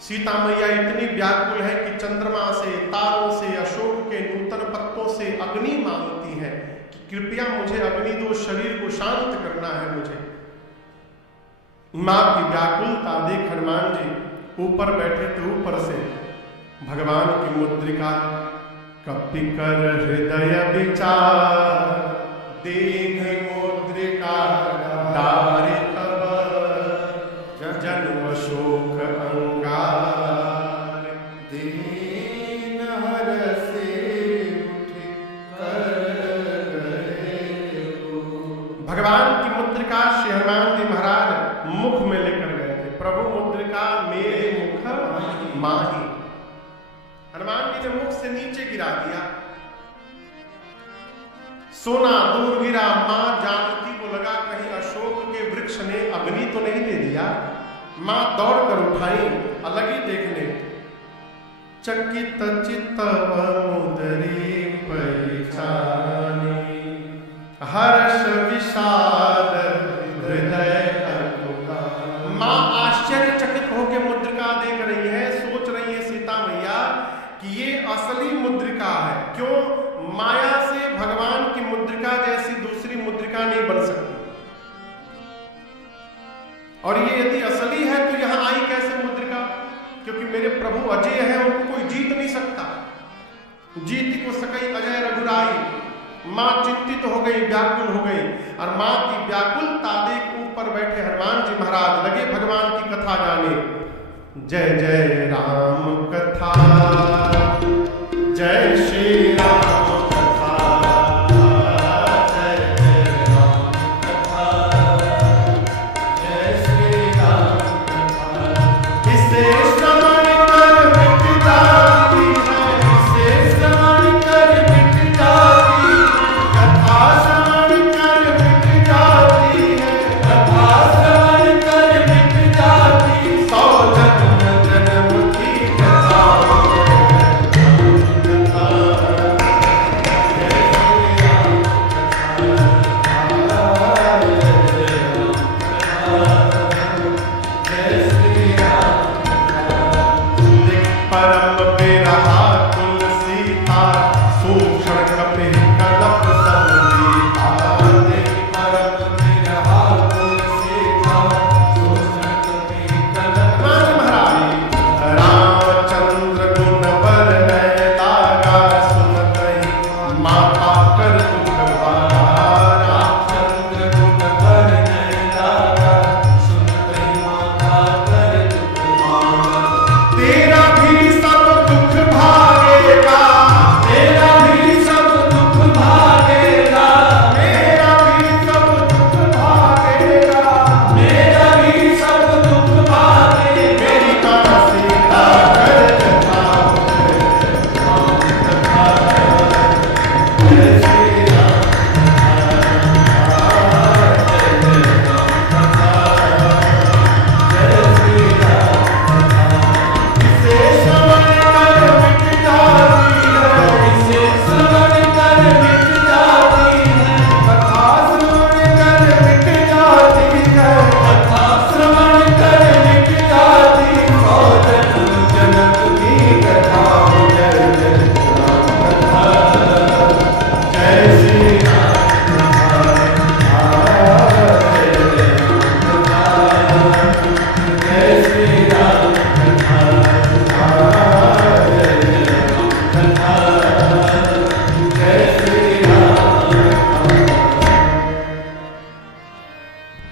सीता मैया इतनी व्याकुल है कि चंद्रमा से, तारों से, अशोक के नूतन पत्तों से अग्नि मांगती है कि कृपया मुझे अग्नि दो, शरीर को शांत करना है मुझे। मां की व्याकुलता देख हनुमान जी ऊपर बैठे थे, ऊपर से भगवान की मुद्रिका, कपि कर हृदय विचार, देख मुद्रिका डारे तब, जन्म शोक अंगार, दीन हरषे उठि कर गए। भगवान की मुद्रिका श्री हनुमान जी महाराज मुख में लेकर गए थे। प्रभु मुद्रिका मेरे मुख माही। हनुमान जी ने मुख से नीचे गिरा दिया, सोना दूर गिरा। मां जानकी को लगा कहीं अशोक के वृक्ष ने अग्नि तो नहीं दे दिया। मां दौड़ कर उठाई, अलग ही देखने, चकित चित्त मुदरी पहचानी, हर्ष विषाद हृदय अकुला। मां आश्चर्यचकित होकर मुद्रिका देख रही है, सोच रही है सीता मैया कि ये असली मुद्रिका है। क्यों? माया से भगवान की मुद्रिका जैसी दूसरी मुद्रिका नहीं बन सकती, और ये यदि असली है तो यहां आई कैसे मुद्रिका? क्योंकि मेरे प्रभु अजय है, उनको कोई जीत नहीं सकता। जीत को सकई अजय रघुराई। मां चिंतित हो गई, व्याकुल हो गई, और मां की व्याकुलता देख ऊपर बैठे हनुमान जी महाराज लगे भगवान की कथा गाने। जय जय राम कथा, जय श्री राम कथा, जय जय राम कथा, जय श्री राम कथा। इसे श्रवण कर मिट जाती है, इसे श्रवण कर मिट जाती है, कथा श्रवण कर मिट जाती है, कथा श्रवण कर मिट जाती। 100 जन्म जन्म की कथा, कथा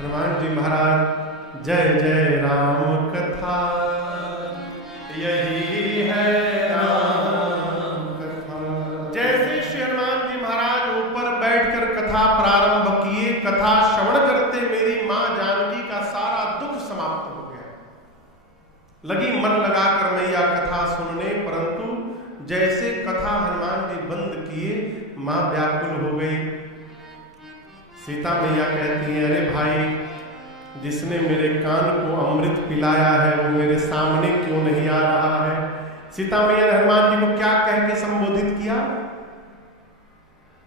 हनुमान जी महाराज जय जय राम कथा यही है राम कथा। जैसे श्री हनुमान जी महाराज ऊपर बैठकर कथा प्रारंभ किए, कथा श्रवण करते मेरी मां जानकी का सारा दुख समाप्त हो गया। लगी मन लगाकर मैया कथा सुनने, परंतु जैसे कथा हनुमान जी बंद किए मां व्याकुल हो गई। सीता मैया कहती है, अरे भाई जिसने मेरे कान को अमृत पिलाया है वो मेरे सामने क्यों नहीं आ रहा है। सीता मैया ने हनुमान जी को क्या कह के संबोधित किया?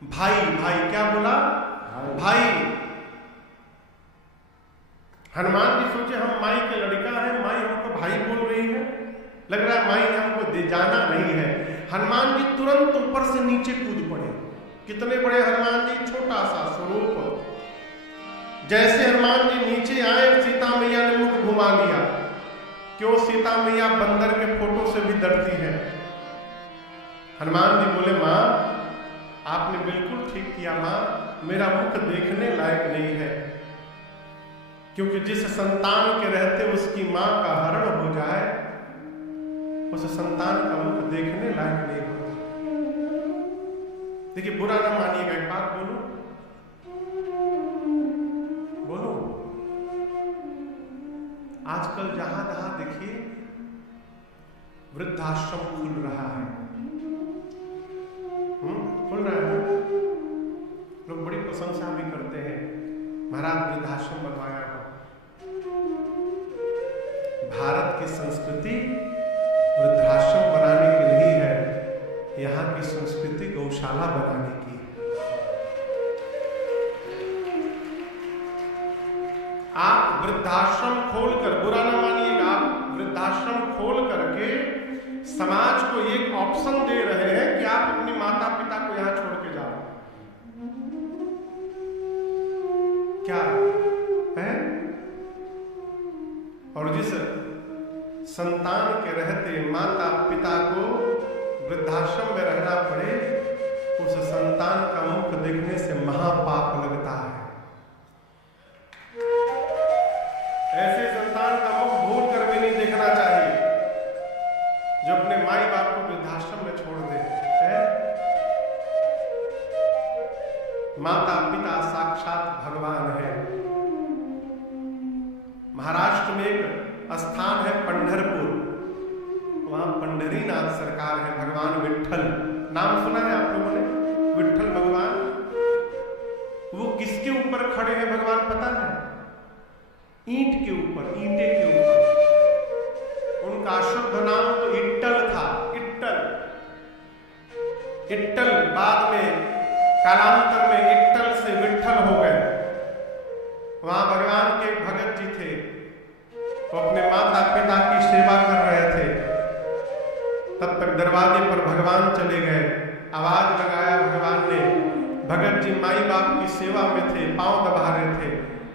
भाई। भाई क्या बोला? भाई। हनुमान जी सोचे हम माई के लड़का है, माई हमको भाई बोल रही है, लग रहा है माई ने हमको दे जाना नहीं है। हनुमान जी तुरंत ऊपर से नीचे कूद पड़े। कितने बड़े हनुमान जी, छोटा सा स्वरूप। जैसे हनुमान जी नीचे आए, सीता मैया ने मुख घुमा लिया। क्यों? सीता मैया बंदर के फोटो से भी डरती है। हनुमान जी बोले, मां आपने बिल्कुल ठीक किया मां, मेरा मुख देखने लायक नहीं है, क्योंकि जिस संतान के रहते उसकी मां का हरण हो जाए उस संतान का मुख देखने लायक नहीं होता। देखिए बुरा ना मानिएगा, एक बात बोलूं, आजकल जहां जहां देखिए वृद्धाश्रम खुल रहा है, खुल रहा है, लोग बड़ी प्रशंसा भी करते हैं, महाराज वृद्धाश्रम बनवाया हो। भारत की संस्कृति वृद्धाश्रम बनाने की नहीं है, यहाँ की संस्कृति गौशाला बनाने की है। आप वृद्धाश्रम खोलकर, बुरा ना मानिएगा, आप वृद्धाश्रम खोल करके समाज को एक ऑप्शन दे रहे हैं कि आप अपने माता पिता को यहां छोड़ के जाओ। क्या है? और जिस संतान के रहते माता पिता को वृद्धाश्रम में रहना पड़े, उस संतान का मुख देखने से महापाप लगता है। ऐसे संतान का मुख भूल कर भी नहीं देखना चाहिए जो अपने माई बाप को वृद्धाश्रम में छोड़ दे। माता पिता साक्षात भगवान है। महाराष्ट्र में एक स्थान है पंढरपुर, वहां पंढरीनाथ सरकार है, भगवान विट्ठल, नाम सुना है आप लोगों ने? विट्ठल भगवान। वो किसके ऊपर खड़े हैं भगवान पता है? ईंट के ऊपर, ईंटे के ऊपर। उनका शुद्ध नाम तो इट्टल था, इट्टल। इट्टल बाद में कालांतर में इट्टल से विट्ठल हो गए। वहां भगवान के भगत जी थे, वो अपने माता पिता की सेवा कर रहे थे। तब तक दरवाजे पर भगवान चले गए, आवाज लगाया भगवान ने। भगत जी माई बाप की सेवा में थे, पांव दबा रहे थे,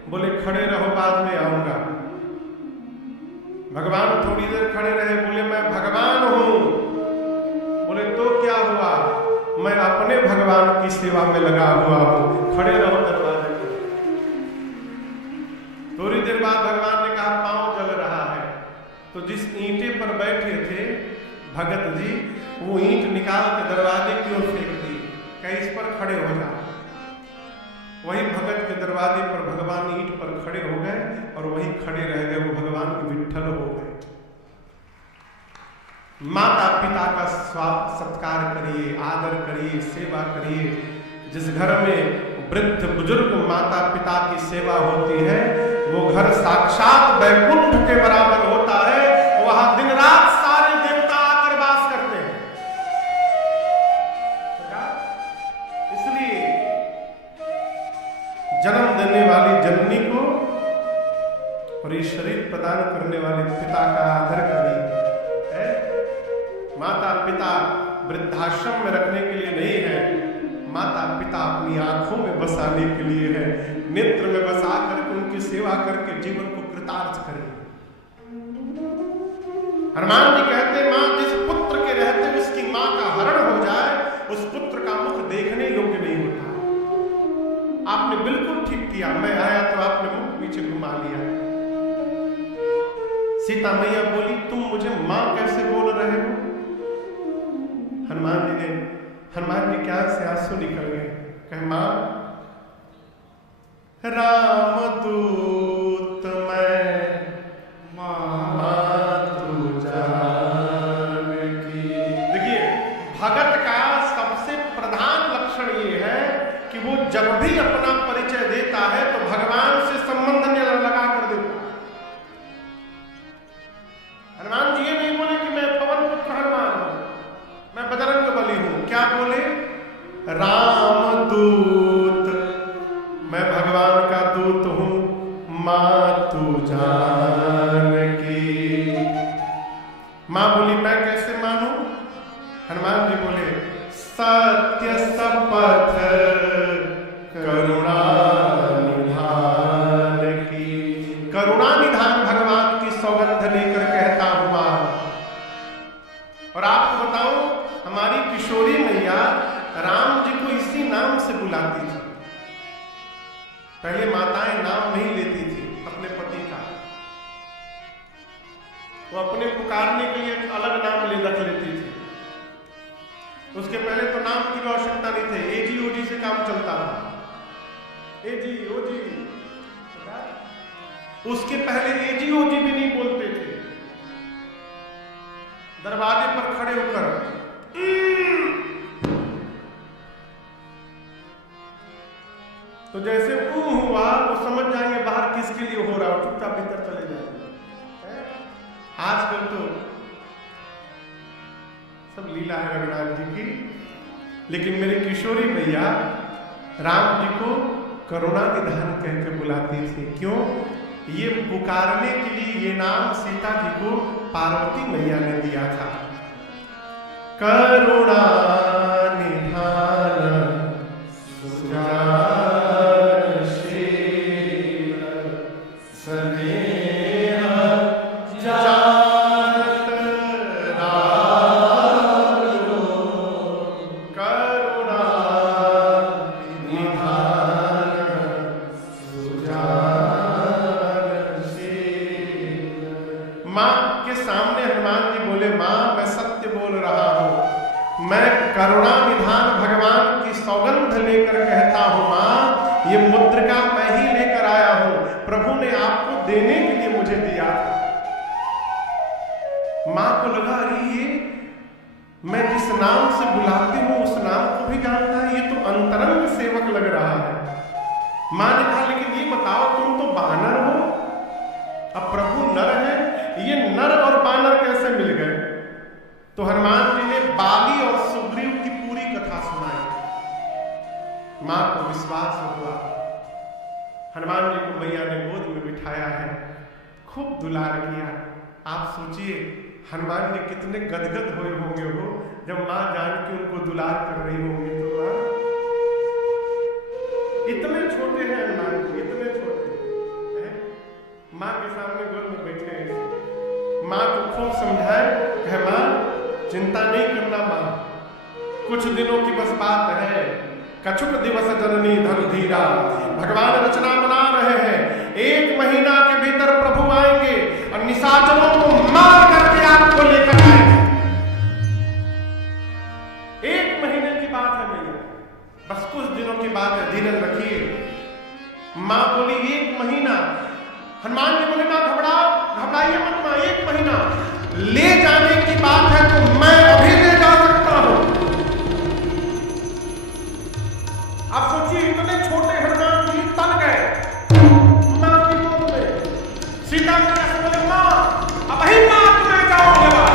बोले खड़े रहो बाद में आऊंगा। भगवान थोड़ी देर खड़े रहे, बोले मैं भगवान हूं। बोले तो क्या हुआ? मैं अपने भगवान की सेवा में लगा हुआ हूं, खड़े रहो दरवाजे पर। थोड़ी देर बाद भगवान ने कहा पांव जल रहा है। तो जिस ईंटे पर बैठे थे भगत जी, वो ईंट निकाल के दरवाजे की ओर फेंक दी, कहीं इस पर खड़े हो जा। वही भगत के दरवाजे पर भगवान ईंट पर खड़े हो गए और वही खड़े रह गए, वो भगवान के विट्ठल हो गए। माता पिता का सत्कार करिए, आदर करिए, सेवा करिए। जिस घर में वृद्ध बुजुर्ग माता पिता की सेवा होती है वो घर साक्षात वैकुंठ के बराबर होता है। वहां दिन रात सारे देवता आकर वास करते हैं। इसलिए जन्म देने वाली जननी को और ये शरीर प्रदान करने वाले पिता का आदर करिए। माता पिता वृद्धाश्रम में रखने के लिए नहीं है, माता पिता अपनी आंखों में बसाने के लिए है। नेत्र में बसा करके उनकी सेवा करके जीवन को कृतार्थ करें। हनुमान जी कहते मां जिस पुत्र के रहते उसकी मां का हरण हो जाए, उस पुत्र का मुख देखने योग्य नहीं होता। आपने बिल्कुल ठीक किया, मैं आया तो आपने मुख पीछे सीता मैया बोली, तुम मुझे मां कैसे बोल रहे हो? हनुमान जी के आंख से आंसू निकल गए। कहे, मां, रामदूत मैं मातु जानकी। देखिए, भगत का सबसे प्रधान लक्षण ये है कि वो जब भी अपना परिचय देता है तो भगवान से संबंध लगा कर देता है। हनुमान जी ये नहीं बोले कि मैं पवन पुत्र हनुमान हूं, मैं बजरंग बली हूं। क्या बोले? रामदूत, मैं भगवान का दूत हूं, मातु जानकी। मां बोली, मैं कैसे मानूं? हनुमान जी बोले, सत्य शपथ करुणा निधान की। करुणा निधान भगवान की सौगंध लेकर कहता हूं मां। और आपको बताऊं, हमारी किशोरी मैया राम जी को इसी नाम से बुलाती थी। पहले माताएं नाम नहीं लेती थी अपने पति का, वो अपने पुकारने के लिए अलग नाम रख लेती थी। उसके पहले तो नाम की आवश्यकता नहीं थी, एजी ओजी से काम चलता था। एजी ओजी, उसके पहले एजी ओजी भी नहीं बोलते थे। दरवाजे पर खड़े होकर तो जैसे हुआ वो समझ जाएंगे बाहर किसके लिए हो रहा है, चुपचाप भीतर चले जाएंगे। आजकल तो सब लीला है रघुनाथ जी की, लेकिन मेरी किशोरी मैया राम जी को करुणा निधान कह के बुलाती थी। क्यों? ये पुकारने के लिए ये नाम सीता जी को पार्वती मैया ने दिया था। करुणा निधान सुजानशील स्नेह जानत रारो, करुणा निधान सुजानशील। मां के सामने हनुमान जी बोले, मां, मैं सत्य बोल रहा हूं, मैं करुणा निधान भगवान की सौगंध लेकर कहता हूं मां, ये मुद्रिका मैं ही लेकर आया हूं, प्रभु ने आपको देने के लिए मुझे दिया था। मां को लगा, अरे ये मैं जिस नाम से बुलाती हूं उस नाम को भी जानता है, ये तो अंतरंग सेवक लग रहा है। मां ने कहा, लेकिन ये बताओ, तुम तो बानर हो, अब प्रभु नर है, ये नर और बानर कैसे मिल गए? तो हनुमान जी ने बाली और सुग्रीव की पूरी कथा सुनाई। मां को विश्वास हुआ। हनुमान जी को मैया ने गोद में बिठाया है, खूब दुलार किया। आप सोचिए हनुमान जी कितने गदगद हुए होंगे हो जब मां जान के उनको दुलार कर रही होंगी। तो मां इतने छोटे हैं, हनुमान जी इतने छोटे हैं, मां के सामने गोद में बैठे हैं। मां को खूब समझाए, कहे मां चिंता नहीं करना मां, कुछ दिनों की बस बात है, कछुक दिवस जननी धन धीरा, भगवान रचना बना रहे हैं, 1 महीना के भीतर प्रभु आएंगे और निशाचरों को मार करके आपको लेकर आएंगे। 1 महीने की बात है भैया, बस कुछ दिनों की बात है, धीरज रखिए। मां बोली 1 महीना। हनुमान जी बोले, मां घबराइए मत मां, 1 महीना ले जाने की बात है तो मैं अभी ले जा सकता हूं। आप सोचिए इतने छोटे हनुमान जी तन गए मां की गोद में। सीता मैया से बोले, मां अभी मां मैं जाऊंगा।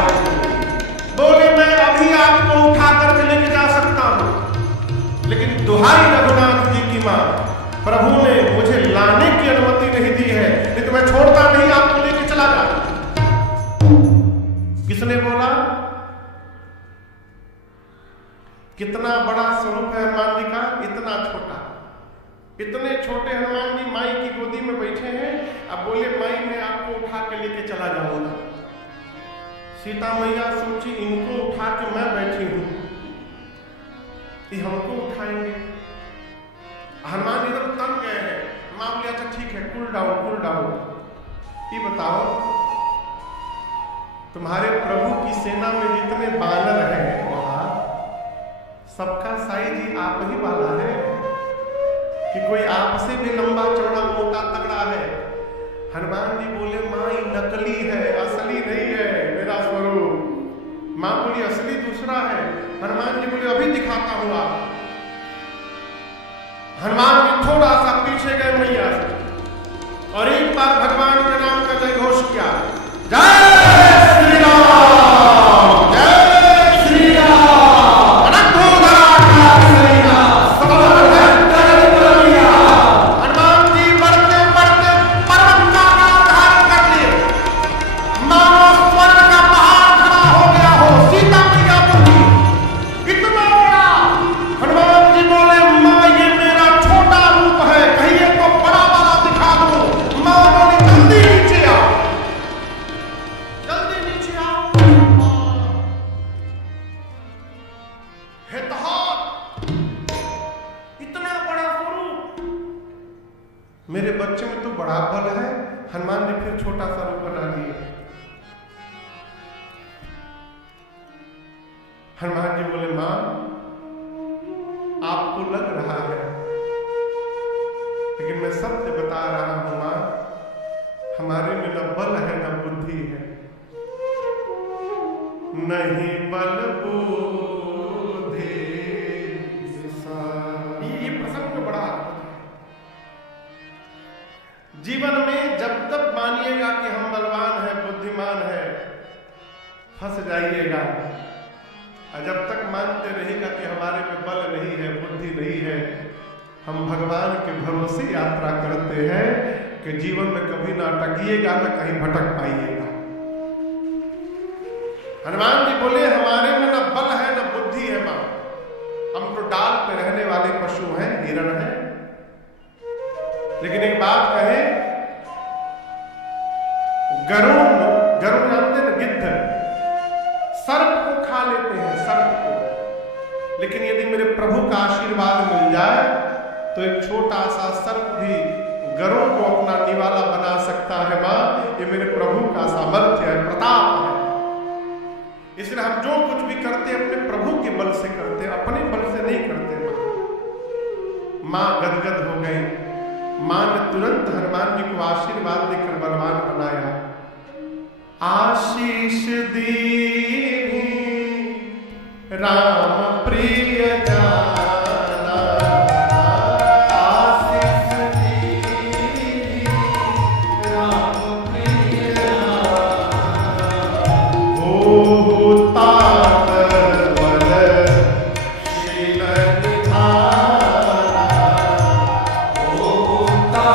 बोले, मैं अभी आपको उठा करके लेके जा सकता हूं, लेकिन दुहाई रघुनाथ जी की मां, प्रभु ने मुझे लाने की अनुमति नहीं दी है, नहीं तो मैं छोड़ता नहीं, आपको लेके चला जाता। किसने बोला? कितना बड़ा स्वरूप है हनुमान जी का, इतना छोटा। इतने छोटे हनुमान जी माई की गोदी में बैठे हैं, अब बोले माई मैं आपको उठा के लेके चला जाऊंगा। सीता मैया सोची इनको उठा के मैं बैठी हूं, कि हमको उठाएंगे। हनुमान जी एकदम तंग गए हैं। मां बोले, अच्छा ठीक है, कूल डाउन। ये बताओ तुम्हारे प्रभु की सेना में जितने बानर हैं वहां सबका साइज ही आप ही वाला है कि कोई आपसे भी लंबा चौड़ा मोटा तगड़ा है। हनुमान जी बोले माँ ये नकली है, असली नहीं है मेरा स्वरूप। माँ बोली असली दूसरा है। हनुमान जी बोले अभी दिखाता हूं आप। हनुमान जी थोड़ा सा पीछे गए मैया से और एक बार भगवान के नाम का जय घोष किया, जय श्री राम, जय श्री राम। हनुमान जी बढ़ते बढ़ते पर्वत का आकार धारण कर लिए, मानो स्वर्ग का पहाड़ खड़ा हो गया हो। सीता मैया बोली इतना बड़ा। हनुमान जी बोले माँ ये मेरा छोटा रूप है, कहिए तो बड़ा वाला दिखा दूं। माँ बोली जल्दी नीचे आओ, जल्दी नीचे आओ। इतना बड़ा स्वरूप, मेरे बच्चे में तो बड़ा बल है। हनुमान जी फिर छोटा सा रूप बना लिए। हनुमान जी बोले मां आपको लग रहा है लेकिन मैं सत्य बता रहा हूं मां, हमारे में न बल है न बुद्धि है, नहीं बल बुद्धि। ये प्रसंग में बड़ा अद्भुत है। जीवन में जब तक मानिएगा कि हम बलवान हैं, बुद्धिमान हैं, फंस जाइएगा। और जब तक मानते रहेगा कि हमारे में बल नहीं है, बुद्धि नहीं है, हम भगवान के भरोसे यात्रा करते हैं कि जीवन में कभी ना अटकिएगा ना कहीं भटक पाइएगा। हनुमान जी बोले हमारे में न बल है न बुद्धि है मां, हम तो डाल पे रहने वाले पशु हैं, हिरण हैं। लेकिन एक बात कहें, गरुड़ जानते हैं गिद्ध, सर्प को खा लेते हैं, सर्प को। लेकिन यदि मेरे प्रभु का आशीर्वाद मिल जाए तो एक छोटा सा सर्प भी गरुड़ को अपना निवाला बना सकता है मां। ये मेरे प्रभु का सामर्थ्य है, प्रताप है। इसलिए हम जो कुछ भी करते हैं अपने प्रभु के बल से करते हैं, अपने बल से नहीं करते। मां गदगद हो गई। मां ने तुरंत हनुमान जी को आशीर्वाद देकर बलवान बनाया। आशीष दीनी राम प्रिय जाना, आशीष दीनी राम प्रिय जाना, होता बल शील निधाना, होता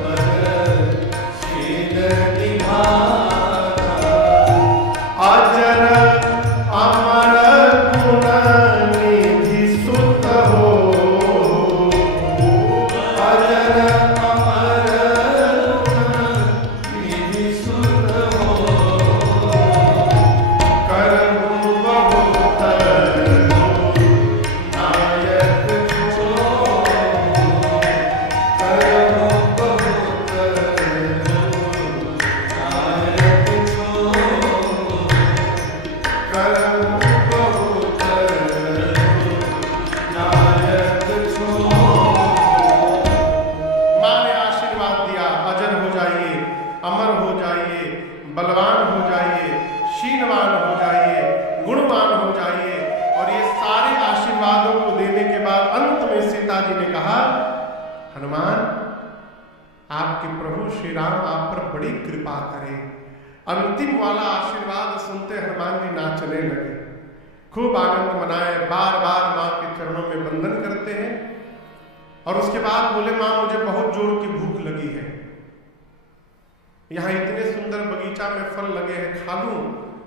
बल शील निधाना, अजर अमर गुण निधि सुत हो, अजर अमर गुण निधि सुत हो, करहु बहुत नायक जो, करहु बहुत नायक जो, करहु बहुत नायक जो। मां ने आशीर्वाद दिया, अजर हो जाइए, अमर हो जाइए, बलवान हो जाइए, शीलवान हो जाइए, गुणवान हो जाइए। और ये सारे आशीर्वादों को देने के बाद अंत में सीता जी ने कहा, हनुमान आपके प्रभु श्री राम आप पर बड़ी कृपा करें। अंतिम वाला आशीर्वाद सुनते हनुमान जी नाचने लगे, खूब आनंद मनाए, बार बार मां के चरणों में वंदन करते हैं। और उसके बाद बोले मां मुझे बहुत जोर की भूख लगी है, यहाँ इतने सुंदर बगीचा में फल लगे हैं, खा लूं?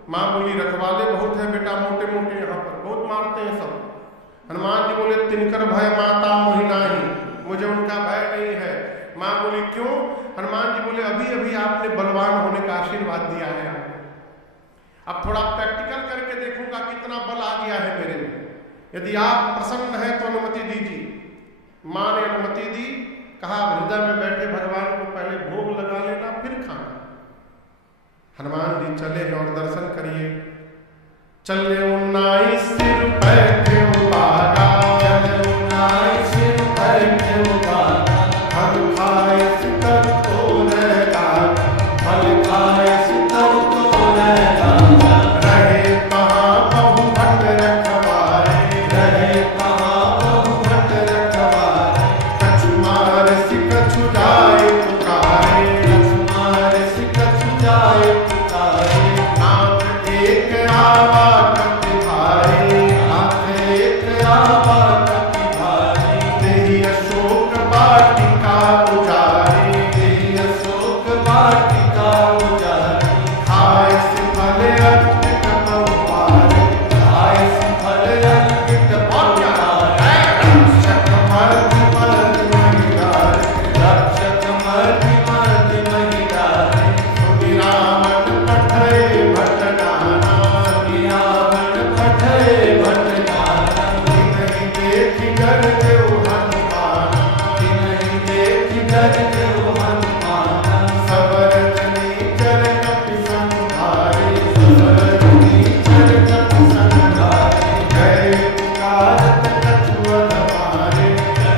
मां बोली रखवाले बहुत है बेटा, मोटे मोटे यहाँ पर बहुत मारते हैं सब। हनुमान जी बोले तिनकर भय माता मोहि नाही, मुझे उनका भय नहीं है। मां बोली क्यों? हनुमान जी बोले अभी अभी आपने बलवान होने का आशीर्वाद दिया है, अब थोड़ा प्रैक्टिकल करके देखूंगा कितना बल आ गया है मेरे में, यदि आप प्रसन्न हैं तो अनुमति दीजिए। मां ने अनुमति दी, कहा हृदय में बैठे भगवान को पहले भोग लगा लेना फिर खाना। हनुमान जी चले हैं और दर्शन करिए। चले 19 सिर बैठे बागा, चले 19 सिर बैठे बागा, फल खाए सितर तो रहेगा, फल खाए सितर तो रहेगा। रहे कहाँ बहु भट रखवारे, रहे कहाँ बहु भट रखवारे, कछु मार सि कछु जाए पुकारे, कछु मार सि कछु जाए पुकारे। नाथ एक आवा कति भारी, नाथ एक आवा कति भारी, तेहि अशोक वाटिका उजारी, तेहि अशोक वाटिका उजारी। खाए सि फल अर्पित बहुपारे, खाए सि फल अर्पित बहुपारे। रक्षक मर्द मर्द महिलारे, रक्षक मर्द मर्द महिलारे। सुनि रावण पठय भट नाना, सुनि रावण पठय भट नाना। तिनहि देखि गरजेउ हनुमाना, तिनहि देखि गरजेउ हनुमाना। सबर जनिचर कपि संहारे, सबर जनिचर कपि संहारे। जय पुकारत कछु अधमारे,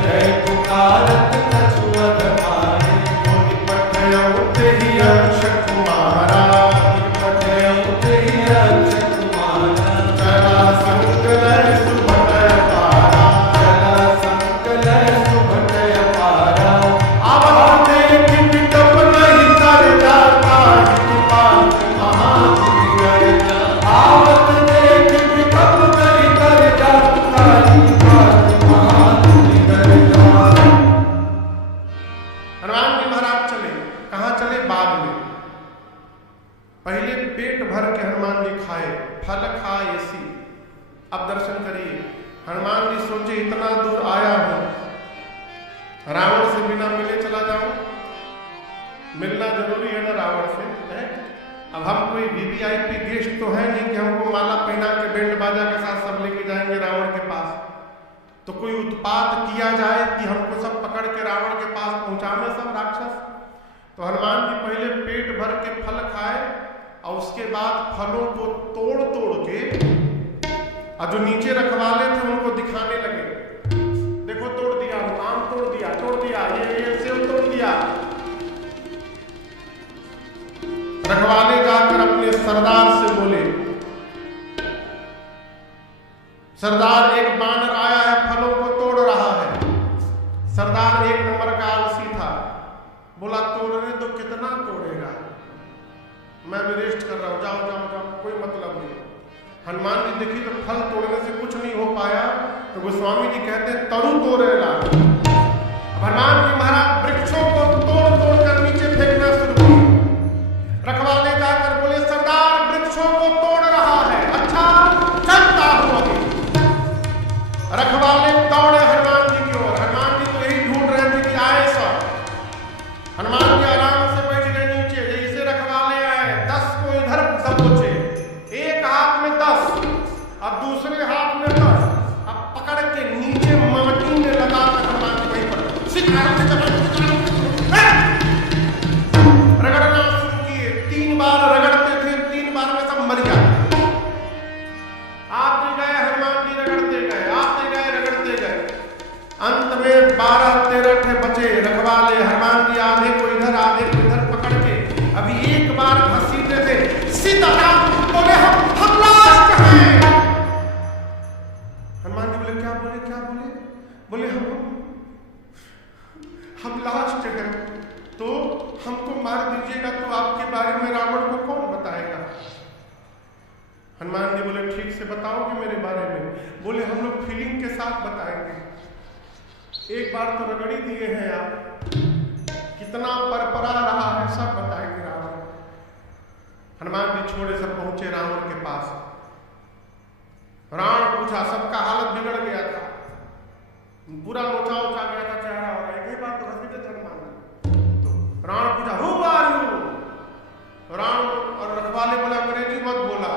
जय पुकारत कछु अधमारे। मुनि पठयउ तेहि अंश कुमारा, मुनि पठयउ तेहि अंश कुमारा। जरासंध लय सुभटय पारा, जरासंध लय सुभटय पारा। आवा देखि विटप नहीं तर जाता, हित पात महामुनि गया। आवत देखि विटप नहीं तर जाता, हित पात महामुनि गया। हनुमान जी महाराज चले, कहाँ चले? बाग में। पहले पेट भर के हनुमान जी खाए, फल खाए सी। अब दर्शन करिए। हनुमान जी सोचे इतना दूर आया हूं, रावण से बिना मिले चला जाऊं? मिलना जरूरी है ना रावण से, है? अब हम कोई वीवीआईपी गेस्ट तो है नहीं कि हमको माला पहना के बैंड बाजा के साथ सब लेके जाएंगे रावण के पास। तो कोई उत्पात किया जाए कि हमको सब पकड़ के रावण के पास पहुंचावे सब राक्षस। तो हनुमान जी पहले पेट भर के फल खाए और उसके बाद फलों को तोड़ तोड़ के और जो नीचे रखवाले थे उनको दिखाने लगे। देखो तोड़ दिया, आम तोड़ दिया, ये सेब तोड़ दिया। रखवाले जाकर अपने सरदार से बोले, सरदार एक बानर आया है, फलों को तोड़ रहा है। सरदार एक नंबर का आलसी था, बोला तोड़ने तो कितना तोड़ेगा, मैं भी रेस्ट कर रहा हूं, जाओ जाओ जाओ, कोई मतलब नहीं। हनुमान जी देखी तो फल तोड़ने से कुछ नहीं हो पाया, तो गोस्वामी जी कहते हैं तरु तोड़ेला। अब हनुमान जी महाराज वृक्षों को तोड़ तोड़ कर नीचे फेंकना शुरू किए। रखवाले जाकर बोले सरदार वृक्षों को तोड़ रहा है, अच्छा चलता हूं अभी। रखवाले दौड़े हनुमान जी की ओर। हनुमान जी तो यही ढूंढ रहे थे कि आए सब। हनुमान जी आराम से बैठ गए नीचे। जैसे रखवाले आए 10 को इधर दबोचे, एक हाथ में 10 अब दूसरे हाथ में 10, अब पकड़ के नीचे माटी में लगा कर हनुमान जी वहीं पर रगड़ना शुरू किए। 3 बार रगड़ते थे, 3 बार में सब मर जाते। आते गए हनुमान जी रगड़ते गए, आते गए रगड़ते गए। अंत में 12-13 थे बचे रखवाले। हनुमान जी आधे को इधर आधे को इधर पकड़ के अभी एक बार घसीटे थे, सीताराम बोले हम लास्ट हैं। हनुमान जी बोले क्या बोले क्या बोले? बोले हम लास्ट हैं, तो हमको मार दीजिएगा तो आपके बारे में रावण को कौन बताएगा? हनुमान जी बोले ठीक से बताओगे मेरे बारे में? बोले हम लोग फीलिंग के साथ बताएंगे। एक बार तो रगड़ ही दिए हैं आप, कितना परपरा रहा है सब बताएंगे रावण। हनुमान जी छोड़े सब पहुंचे रावण के पास। रावण पूछा, सबका हालत बिगड़ गया था, पूरा लोचा उचा गया था चेहरा, हो गया एक बात तो हंसी हनुमान जी। तो रावण पूछा हु आर यू? रावण और रखवाले बोला अंग्रेजी मत बोला,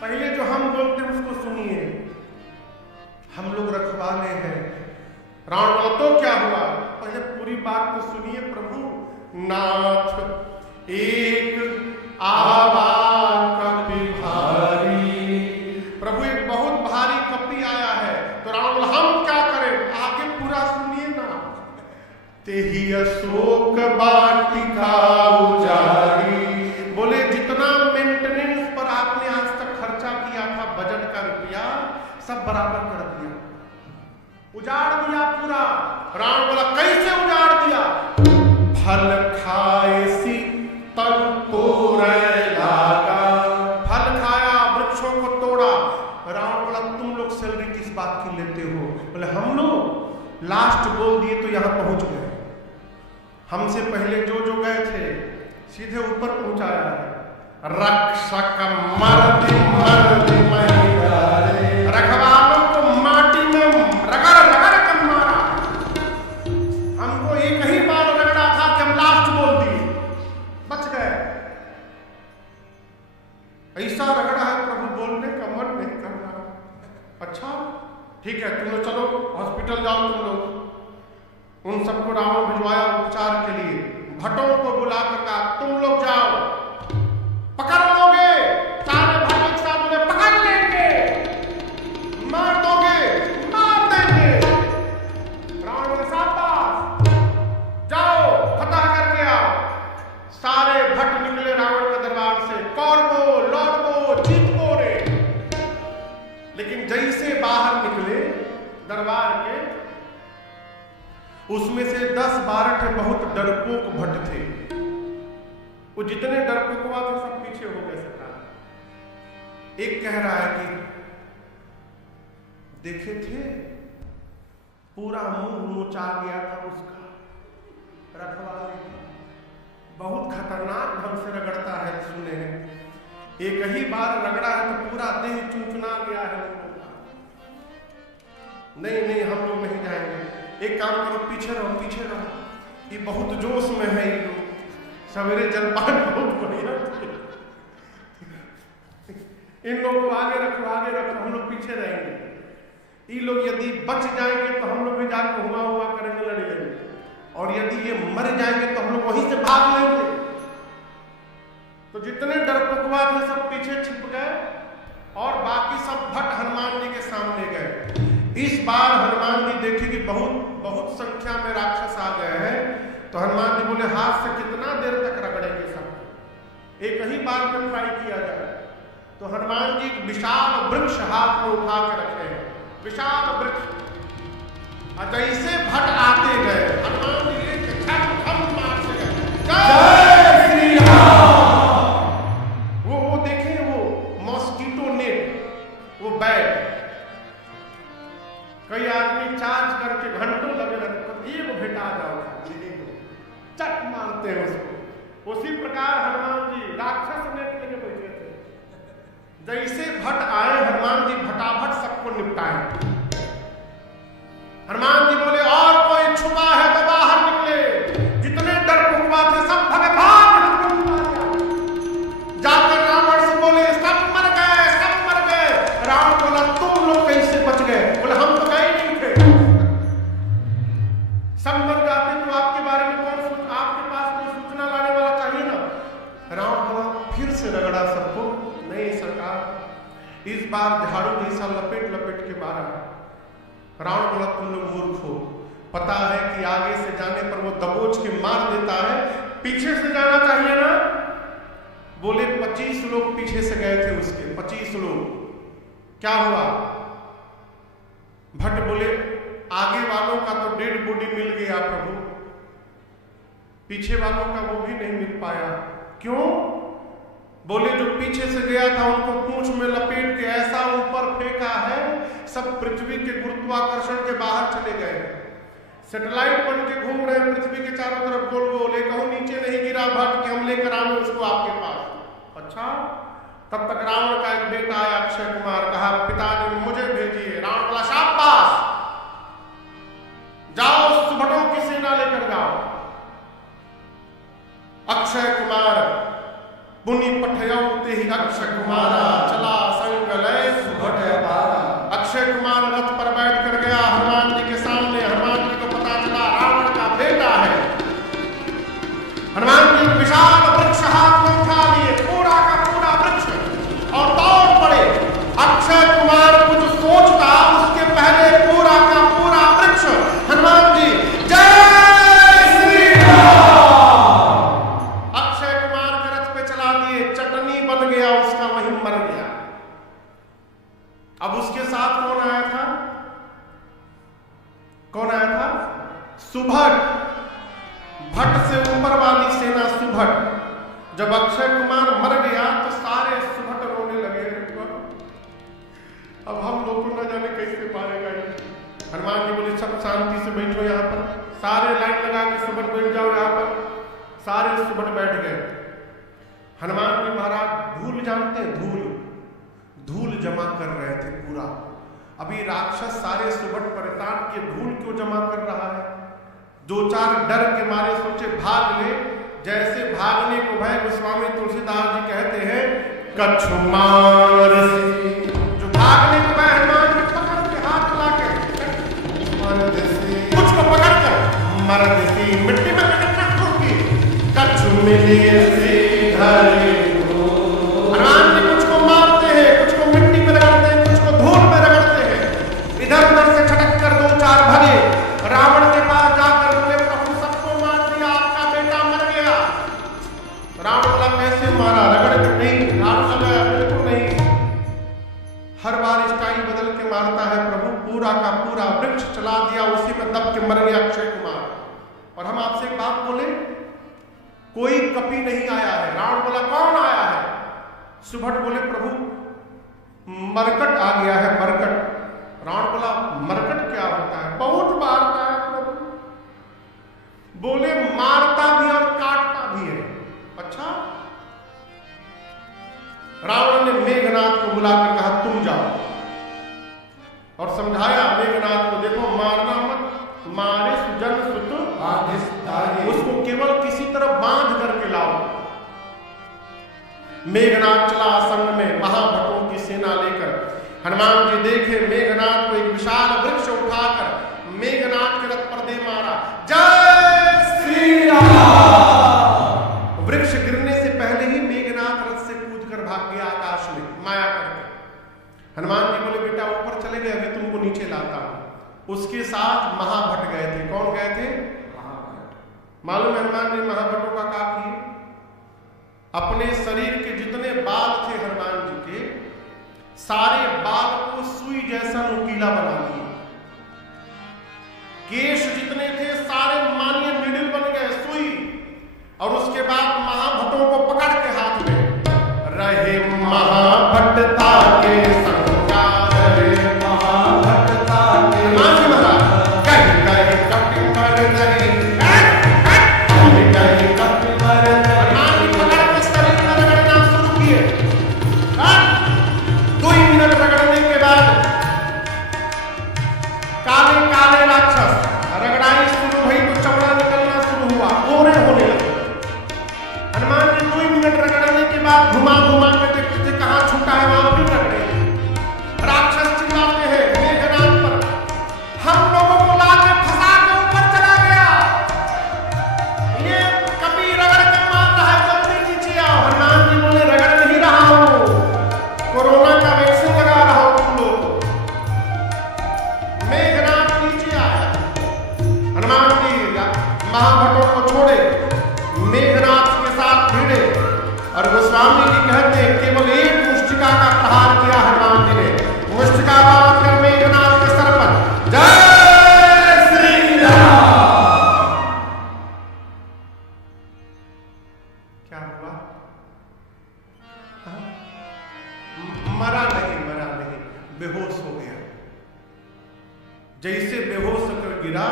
पहले जो हम बोलते हैं उसको सुनिए, हम लोग रखवाले हैं। रावण बोला तो क्या हुआ? पहले पूरी बात तो सुनिए प्रभु। नाथ एक आवा कपि भारी। प्रभु एक बहुत भारी कपि आया है। तो रावण बोला हम क्या करें? आगे पूरा सुनिए ना। तेहि अशोक वाटिका उजारी। बोले जितना मेंटेनेंस पर आपने आज तक खर्चा किया था बजट का रुपया सब बराबर कर दिया, उजाड़ दिया पूरा। रावण बोला कैसे उजाड़ दिया? फल खाए सी तल तोड़े लागा। फल खाया, वृक्षों को तोड़ा। रावण बोला तुम लोग सैलरी किस बात की लेते हो? बोले हम लोग लास्ट बोल दिए तो यहां पहुंच गए। हमसे पहले जो जो गए थे सीधे ऊपर पहुंचाया है। रक्षक मर्द मर्द रखवालों को माटी में रगड़ रगड़ कर मारा। हमको एक ही बार रगड़ा था कि हम लास्ट बोल दिए, बच गए। ऐसा रगड़ा है प्रभु बोलने का मन नहीं कर रहा। अच्छा ठीक है तुम लोग चलो हॉस्पिटल जाओ। तुम लोग उन सबको रावण भिजवाया उपचार के लिए। भट्टों को बुलाकर कहा तुम लोग जाओ, पकड़ लोगे। सारे भट्ट एक साथ बोले पकड़ लेंगे, मार दोगे, मार देंगे। रावण बोले शाबाश जाओ फतह करके आओ। सारे भट्ट निकले रावण के दरबार से, कौरवो लौड़वो जीतवो रे। लेकिन जैसे बाहर निकले दरबार के, उसमें से 10-12 थे बहुत डरपोक भट्ट थे। वो जितने डरपोकवा थे सब पीछे हो गए सरकार। एक कह रहा है कि देखे थे पूरा मुंह नोचा गया था उसका, रखवाले बहुत खतरनाक ढंग से रगड़ता है सुने हैं। एक ही बार रगड़ा है तो पूरा देह चुनचुना गया है। नहीं हम लोग नहीं जाएंगे। एक काम करो पीछे रहो। ये बहुत जोश में है ये लोग, सवेरे जलपान बहुत बढ़िया। इन लोगों को आगे रखो हम लोग पीछे रहेंगे। ये लोग यदि बच जाएंगे तो हम लोग भी जाकर हुआ करेंगे, लड़ेंगे। और यदि ये मर जाएंगे तो हम लोग वहीं से भाग लेंगे। तो जितने डरपोकवा थे सब पीछे छिप गए और बाकी सब भट्ट हनुमान जी के सामने गए। इस बार हनुमान जी देखे कि बहुत संख्या में राक्षस आ गए हैं। तो हनुमान जी बोले हाथ से कितना देर तक रगड़ेंगे सब, एक ही बार में ट्राई किया जाए। तो हनुमान जी विशाल वृक्ष हाथ में उठा के रखे हैं, विशाल वृक्ष। जैसे भट्ट आते गए हनुमान जी लेके छम मार से गए जय श्री राम। वो देखे वो मॉस्किटो नेट, वो बैट। कई आदमी चार्ज करके घंटों लगे रहते, एक भेटा जाओ चट मारते हैं उसको। उसी प्रकार हनुमान जी राक्षस नेट लेके बैठे थे। जैसे भट्ट आए हनुमान जी फटाफट सबको निपटाए। हनुमान जी बोले और कोई छुपा है तो बाहर निकले। जितने डरपोकवा थे सब भगे भाग। जाकर रावण से बोले सब मर गए। रावण बोला तुम लोग कैसे बच गए? बोले हम तो गए नहीं थे। सब मर जाते तो आपके बारे में आपके पास कोई सूचना लाने वाला चाहिए ना। रावण बोला फिर से रगड़ा सबको। नहीं सरकार इस बार झाड़ू जैसा लपेट के बाहर। रावण बोला तुम लोग मूर्ख हो, पता है कि आगे से जाने पर वो दबोच के मार देता है, पीछे से जाना चाहिए ना। बोले 25 लोग पीछे से गए थे उसके, 25 लोग। क्या हुआ? भट्ट बोले आगे वालों का तो डेड बॉडी मिल गया प्रभु, पीछे वालों का वो भी नहीं मिल पाया। क्यों? बोले जो पीछे से गया था उनको पूंछ में लपेट के ऐसा ऊपर फेंका है सब पृथ्वी के गुरुत्वाकर्षण के बाहर चले गए। सैटेलाइट बन के घूम रहे हैं पृथ्वी के चारों तरफ गोल गोल। कहूं नीचे नहीं गिरा भट्ट कि हम लेकर आए उसको आपके पास। अच्छा तब तक रावण का एक बेटा आया अक्षय कुमार, कहा पिताजी मुझे भेजिए। रावण बोला शाबाश जाओ सुभटों की सेना लेकर जाओ। अक्षय कुमार पुनि पठयौते ही अक्षय कुमारा चला संग लय सुभट अपारा। अक्षय कुमार रथ पर बैठ कर गया हनुमान जी के सामने। हनुमान जी को पता चला रावण का बेटा है। हनुमान जी विशाल वृक्ष भट्ट से ऊपर वाली सेना सुभट। जब अक्षय कुमार मर गया तो सारे सुभट रोने लगे। अब हम लोग को न जाने कैसे पारेगा ये। हनुमान जी बोले सब शांति से बैठो यहाँ पर, सारे लाइन लगा के सुभट बैठ जाओ यहाँ पर। सारे सुभट बैठ गए। हनुमान जी महाराज धूल जानते हैं, धूल जमा कर रहे थे पूरा। अभी राक्षस सारे सुभट परेशान के धूल क्यों जमा कर रहा है। दो चार डर के मारे सोचे भाग ले। जैसे भागने को भय गोस्वामी तुलसीदास जी कहते हैं कछुमार जो भागने को भय हनुमान जी पकड़ के हाथ ला के कुछ को पकड़ कर मर्द सी मिट्टी में कछु मिले से हनुमान जी कुछ को मारते हैं, कुछ को मिट्टी में रगड़ते हैं, कुछ को धूल में रगड़ते हैं। इधर उधर से छटक कर दो चार भगे रावण के पास जाकर बोले प्रभु सबको मार दिया, आपका बेटा मर गया। रावण बोला कैसे मारा, रगड़ के नहीं, रावण लगाया बिल्कुल नहीं। हर बार स्टाइल बदल के मारता है प्रभु। पूरा का पूरा वृक्ष चला दिया, उसी में दब के मर गया अक्षय कुमार। और हम आपसे एक बात बोले, कोई कपि नहीं आया है। रावण बोला कौन आया है? सुभट बोले प्रभु मरकट आ गया है, मरकट। रावण बोला मरकट क्या होता है? बहुत मारता है प्रभु। बोले मारता भी और काटता भी है। अच्छा। रावण ने मेघनाथ को बुलाकर कहा तुम जाओ, और समझाया मेघनाथ को देखो मारना मत, मारे सुजन सुत उसको केवल किसी तरह बांध करके लाओ। मेघनाथ चला आसन्न में महाभटों की सेना लेकर। हनुमान जी देखे मेघनाथ को एक विशाल वृक्ष उठाकर मेघनाथ के रथ पर दे मारा। जय श्री राम। वृक्ष गिरने से पहले ही मेघनाथ रथ से कूद कर भाग गया आकाश में माया करके। हनुमान जी बोले बेटा ऊपर चले गए, अभी तुमको नीचे लाता हूं। उसके साथ महाभट गए थे। कौन गए थे? मालूम है हनुमान जी महाभटों का क्या किए? अपने शरीर के जितने बाल थे हनुमान जी के, सारे बाल को सुई जैसा नुकीला बना दिए। केश जितने थे सारे मानिए निडिल बन गए, सुई। और उसके बाद महाभटों को पकड़ के हाथ में रहे महाभटता के संगा, रहे महाभटता के घुमा घुमा के देखते थे कहां छूटा है वहां भी रगड़े। राक्षस चिल्लाते हैं मेघनाथ पर, हम लोगों को लाके फंसा के ऊपर चला गया, ये कभी रगड़ के मार रहा है, जल्दी नीचे आओ। हनुमान जी बोले रगड़ नहीं रहा हूं, कोरोना का वैक्सीन लगा रहा हूं तुम लोग। मेघनाथ नीचे आया। हनुमान जी महाभटों को छोड़े, मेघनाथ के साथ भिड़े। और गोस्वामी जी कहते हैं केवल एक मुष्टिका का प्रहार किया हनुमान जी ने। मुष्टिका कर मेघनाथ के सर पर। जय श्री राम। क्या हुआ? मरा नहीं, बेहोश हो गया। जैसे बेहोश होकर गिरा,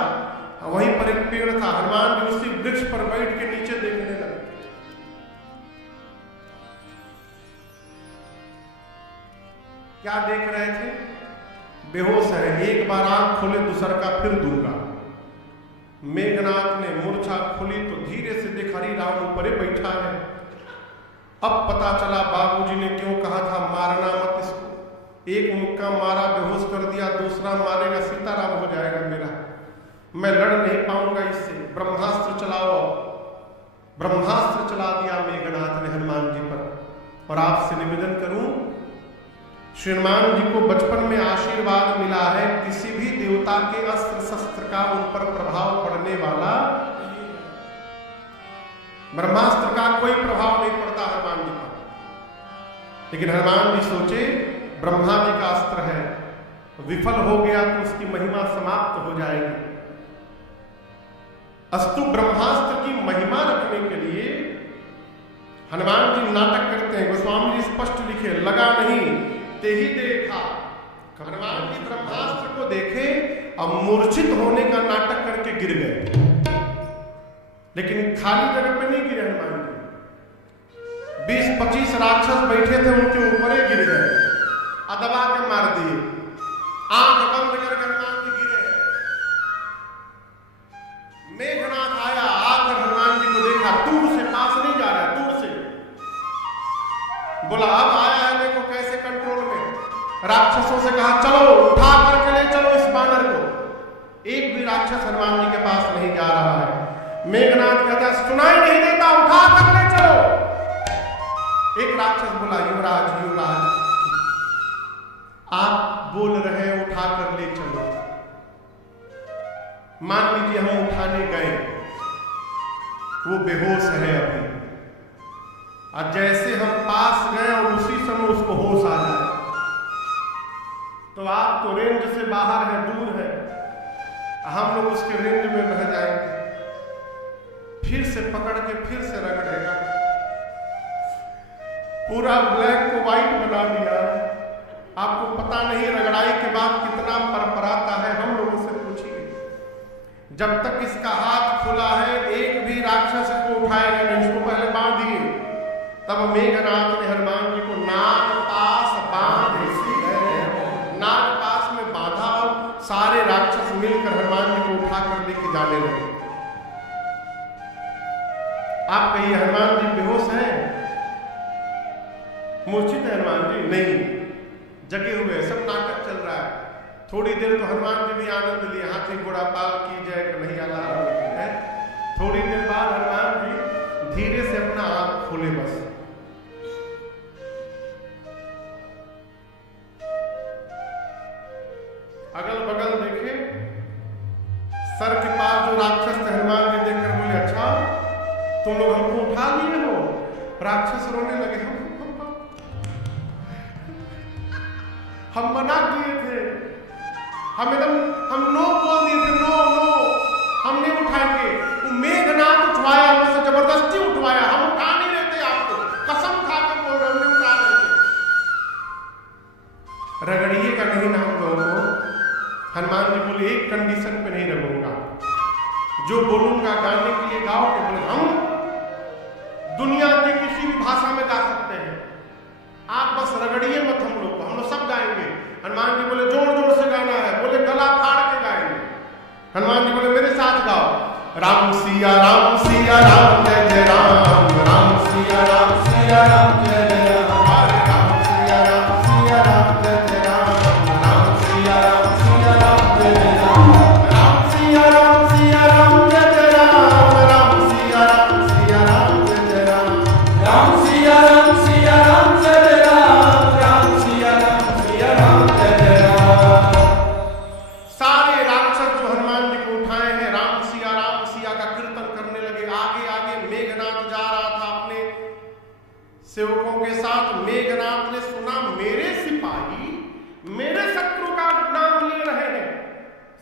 वहीं पर एक पेड़ था। हनुमान जी उसी वृक्ष पर बैठ के नीचे देखने लगे। क्या देख रहे थे? बेहोश है, एक बार आंख खोले दूसर का फिर दूंगा। मेघनाथ ने मूर्छा खोली तो धीरे से देखा हरी राम ऊपर बैठा है। अब पता चला बाबूजी ने क्यों कहा था मारना मत इसको। एक मुक्का मारा, बेहोश कर दिया, दूसरा मारेगा सीताराम हो जाएगा मेरा, मैं लड़ नहीं पाऊंगा इससे। ब्रह्मास्त्र चलाओ। ब्रह्मास्त्र चला दिया मेघनाथ ने हनुमान जी पर। और आपसे निवेदन करूं, श्री हनुमान जी को बचपन में आशीर्वाद मिला है, किसी भी देवता के अस्त्र शस्त्र का उन पर प्रभाव पड़ने वाला, ब्रह्मास्त्र का कोई प्रभाव नहीं पड़ता हनुमान जी पर। लेकिन हनुमान जी सोचे ब्रह्मा जी का अस्त्र है, विफल हो गया तो उसकी महिमा समाप्त हो जाएगी। अस्तु ब्रह्मास्त्र की हनुमान जी नाटक करते हैं, गोस्वामी जी स्पष्ट लिखे, लगा नहीं ते ही देखा। हनुमान जी ब्रह्मास्त्र को देखे और मूर्छित होने का नाटक करके गिर गए, लेकिन खाली जगह पे नहीं गिरे हनुमान जी। 20-25 राक्षस बैठे थे, उनके ऊपर ही गिर गए, दबा के मार दिए। आंख बंद करके हनुमान जी गिरे। मेघनाथ आया, आकर हनुमान जी को देखा, दूर से, पास नहीं जा रहा है, दूर से बोला अब आया है, देखो कैसे कंट्रोल में। राक्षसों से कहा चलो उठा करके ले चलो इस बानर को। एक भी राक्षस हनुमान जी के पास नहीं जा रहा है। मेघनाथ कहता सुनाई नहीं देता, उठा कर ले चलो। एक राक्षस बोला युवराज युवराज आप बोल रहे हैं उठा कर ले चलो, मान लीजिए हम उठाने गए, वो बेहोश है अभी, और जैसे हम पास गए और उसी समय उसको होश आ जाए, तो आप तो रेंज से बाहर है, दूर है, हम लोग उसके रेंज में बह जाएंगे, फिर से पकड़ के फिर से रगड़ेगा, पूरा ब्लैक को व्हाइट बना दिया। आपको पता नहीं रगड़ाई के बाद कितना परपराता है, हम लोगों से पूछिए। जब तक इसका हाथ खुला है एक भी राक्षस को उठाएगा नहीं, इसको पहले बांधिए। तब मेघनाथ ने हनुमान जी को नाग पास बांधे, नाग पास में बांधा और सारे राक्षस मिलकर हनुमान जी को उठाकर लेके जाने लगे। आप कहिए हनुमान जी बेहोश हैं, मूर्छित है हनुमान जी? नहीं, जगे हुए, सब नाटक चल रहा है। थोड़ी देर तो हनुमान जी भी आनंद लिए, हाथी घोड़ा पाल की जय कन्हैया लाल है। थोड़ी देर बाद हनुमान जी धीरे से अपना आंख खोले, बस अगल बगल देखे, सर के पास जो राक्षस थे, हनुमान जी देखकर बोले अच्छा तुम लोग हमको उठा लिए हो? राक्षस रोने लगे, हम मना किए थे, हम नो बोल दिए थे, नो नो हम नहीं उठाएंगे। वो मेघनाथ उठवाया, हमसे जबरदस्ती उठवाया, हम उठा नहीं रहते, आपको कसम खा के बोल रहे, हम नहीं उठा रहे थे। रगड़िएगा नहीं ना हम लोगों को। हनुमान जी बोले एक कंडीशन पे नहीं रगड़ूंगा, जो बोलूंगा गाने के लिए गाओ। के बोले हम दुनिया की किसी भी भाषा में गा सकते हैं, आप बस रगड़िए मत हम लोग को, हम लोग सब गाएंगे। हनुमान जी बोले जोर जोर से गाना है, बोले गला फाड़ के गाएंगे। हनुमान जी बोले मेरे साथ गाओ, राम सिया राम सिया राम जय जय राम, राम सिया राम सिया राम जय जय राम, राम सिया राम सिया राम जय जय राम, राम सिया राम सिया राम जय जय राम, राम सिया राम सिया राम जय जय राम, राम सिया राम सिया राम जय जय राम, राम सिया राम सिया राम जय जय राम, राम सिया राम सिया राम जय जय राम। सारे राक्षस जो हनुमान जी को उठाए हैं, राम सिया का कीर्तन करने लगे। आगे आगे मेघनाथ जा रहा था अपने सेवकों के साथ। मेघनाथ ने सुना मेरे सिपाही मेरे शत्रु का नाम ले रहे हैं,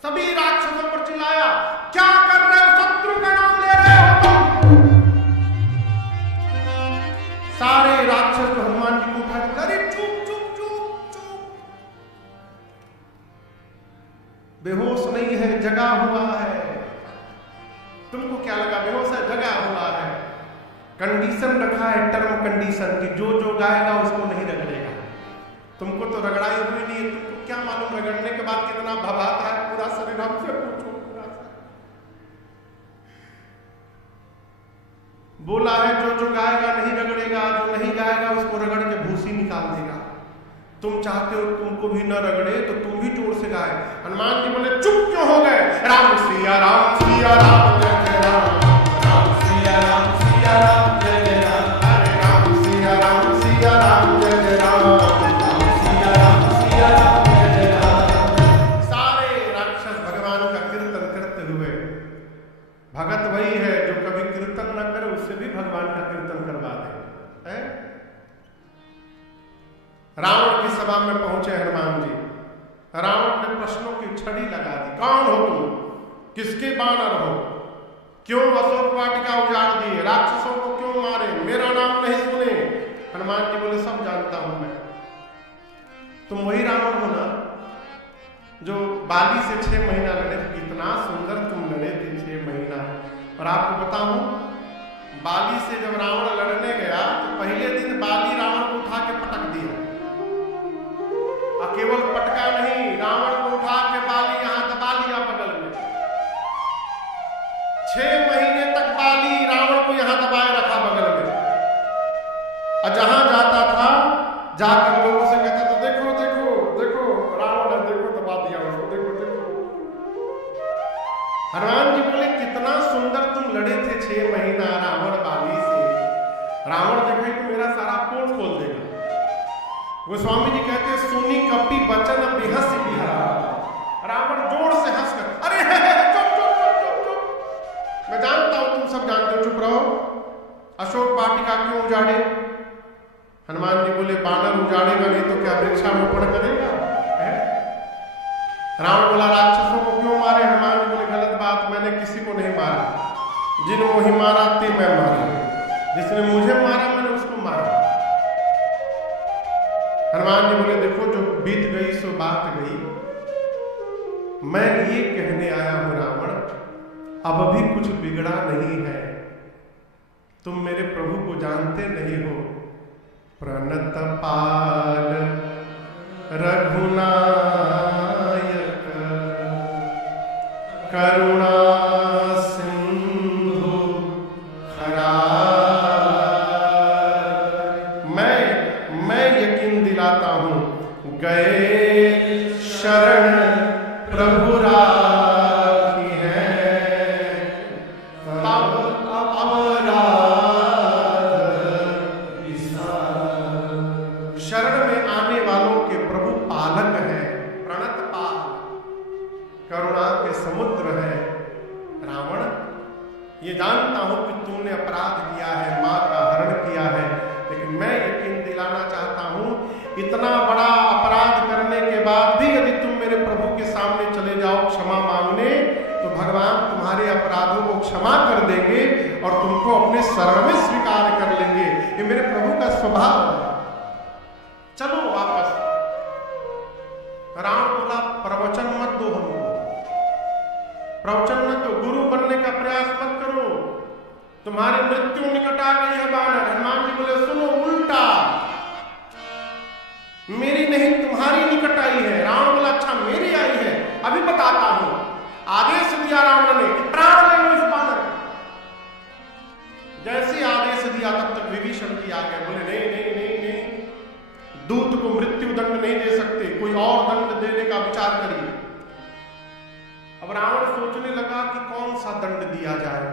सभी राक्षसों पर चिल्लाया क्या कर रहे हो, शत्रु का नाम ले रहे हो तुम? सारे राक्षस तो हनुमान जी को उठा के अरे चुप चुप चुप चुप, बेहोश नहीं है, जगा हुआ है। तुमको क्या लगा बेहोश है? जगा हुआ है। कंडीशन रखा है, टर्म कंडीशन की, जो जो गाएगा उसको नहीं रगड़ेगा। तुमको तो रगड़ाई हुई नहीं है, तुमको क्या मालूम रगड़ने के बाद कितना भभाता है पूरा शरीर, हमसे पूछो। बोला है जो जो गाएगा नहीं रगड़ेगा, जो नहीं गाएगा उसको रगड़ के भूसी निकाल देगा। तुम चाहते हो तुमको भी न रगड़े तो तुम भी जोर से गाए। हनुमान जी बोले चुप क्यों हो गए? राम सिया राम जय जय राम, राम सिया राम जय जय राम, अरे राम सिया राम जय जय राम, राम सिया राम जय जय राम। सारे राक्षस भगवान का कीर्तन करते हुए, भगत वही है जो कभी कीर्तन न करे उससे भी भगवान का कीर्तन करवा दे। रावण की सभा में पहुंचे हनुमान जी। रावण ने प्रश्नों की छड़ी लगा दी, कौन हो तुम, किसके बानर हो, क्यों अशोक वाटिका उजाड़ दिए, राक्षसों को क्यों मारे, मेरा नाम नहीं हनुमान जी बोले सब जानता हूं मैं, तुम वही रावण हो ना जो बाली से 6 महीना लड़े थे। कितना सुंदर तुम लड़े थे 6 महीना। और आपको बताऊं, बाली से जब रावण लड़ने गया तो पहले दिन बाली रावण को उठा के पटक दिया, और केवल पटका नहीं, रावण को उठा के बाली यहां दबा लिया बगल में। 6 महीने तक बाली रावण को यहां दबाए रखा बगल में, और जहां जाता था जाकर लोगों से कहता था देखो देखो देखो रावण है, देखो दबा दिया उसको, देखो देखो। हनुमान जी बोले कितना सुंदर तुम लड़े थे 6 महीना रावण बाली से। रावण देखे कि मेरा सारा पोल खोल देगा। गोस्वामी जी कहते सुनी कपि बचन बिहस बिहारा। रावण जोर से हंसकर अरे चुप चुप चुप चुप चुप, मैं जानता हूं तुम सब जानते हो, चुप रहो। अशोक वाटिका क्यों उजाड़े? हनुमान जी बोले बानर उजाड़ेगा नहीं तो क्या वृक्षारोपण करेगा? रावण बोला राक्षसों को क्यों मारे? हनुमान जी बोले गलत बात, मैंने किसी को नहीं मारा, जिन वही मारा ते मैं मारा, जिसने मुझे मारा मैंने उसको मारा। हनुमान जी बोले देखो जो बीत गई सो बात गई, मैं ये कहने आया हूं रावण, अब भी कुछ बिगड़ा नहीं है, तुम मेरे प्रभु को जानते नहीं हो। प्रणत पाल रघुनायक करुणा सिंधु खरार। मैं यकीन दिलाता हूं गए शरण प्रभु राखी है, अब शरण में आने वालों के प्रभु पालक है। प्रणत पाल, करुणा के समुद्र है। रावण ये जानता हूं कि तुमने अपराध किया है, मां का हरण किया है, लेकिन मैं यकीन दिलाना चाहता हूं इतना बड़ा अपराध करने के बाद भी यदि तुम मेरे प्रभु के सामने चले जाओ क्षमा मांगने, तो भगवान तुम्हारे अपराधों को क्षमा कर देंगे और तुमको अपने शरण में स्वीकार कर लेंगे। ये मेरे प्रभु का स्वभाव है। चलो वापस। रावण बोला प्रवचन मत दो हमको, प्रवचन मत दो, गुरु बनने का प्रयास मत करो, तुम्हारी मृत्यु निकट आ गई है बानर। हनुमान जी बोले सुनो उल्टा, मेरी नहीं तुम्हारी निकट आई है। रावण बोला अच्छा मेरी आई है, अभी बताता हूं। आदेश दिया रावण ने प्राण ले लो इस बानर। जैसे आदेश दिया तब तक विभीषण जी आ गए, बोले नहीं नहीं नहीं नहीं, दूत को मृत्यु दंड नहीं दे सकते, कोई और दंड देने का विचार करिए। अब रावण सोचने लगा कि कौन सा दंड दिया जाए।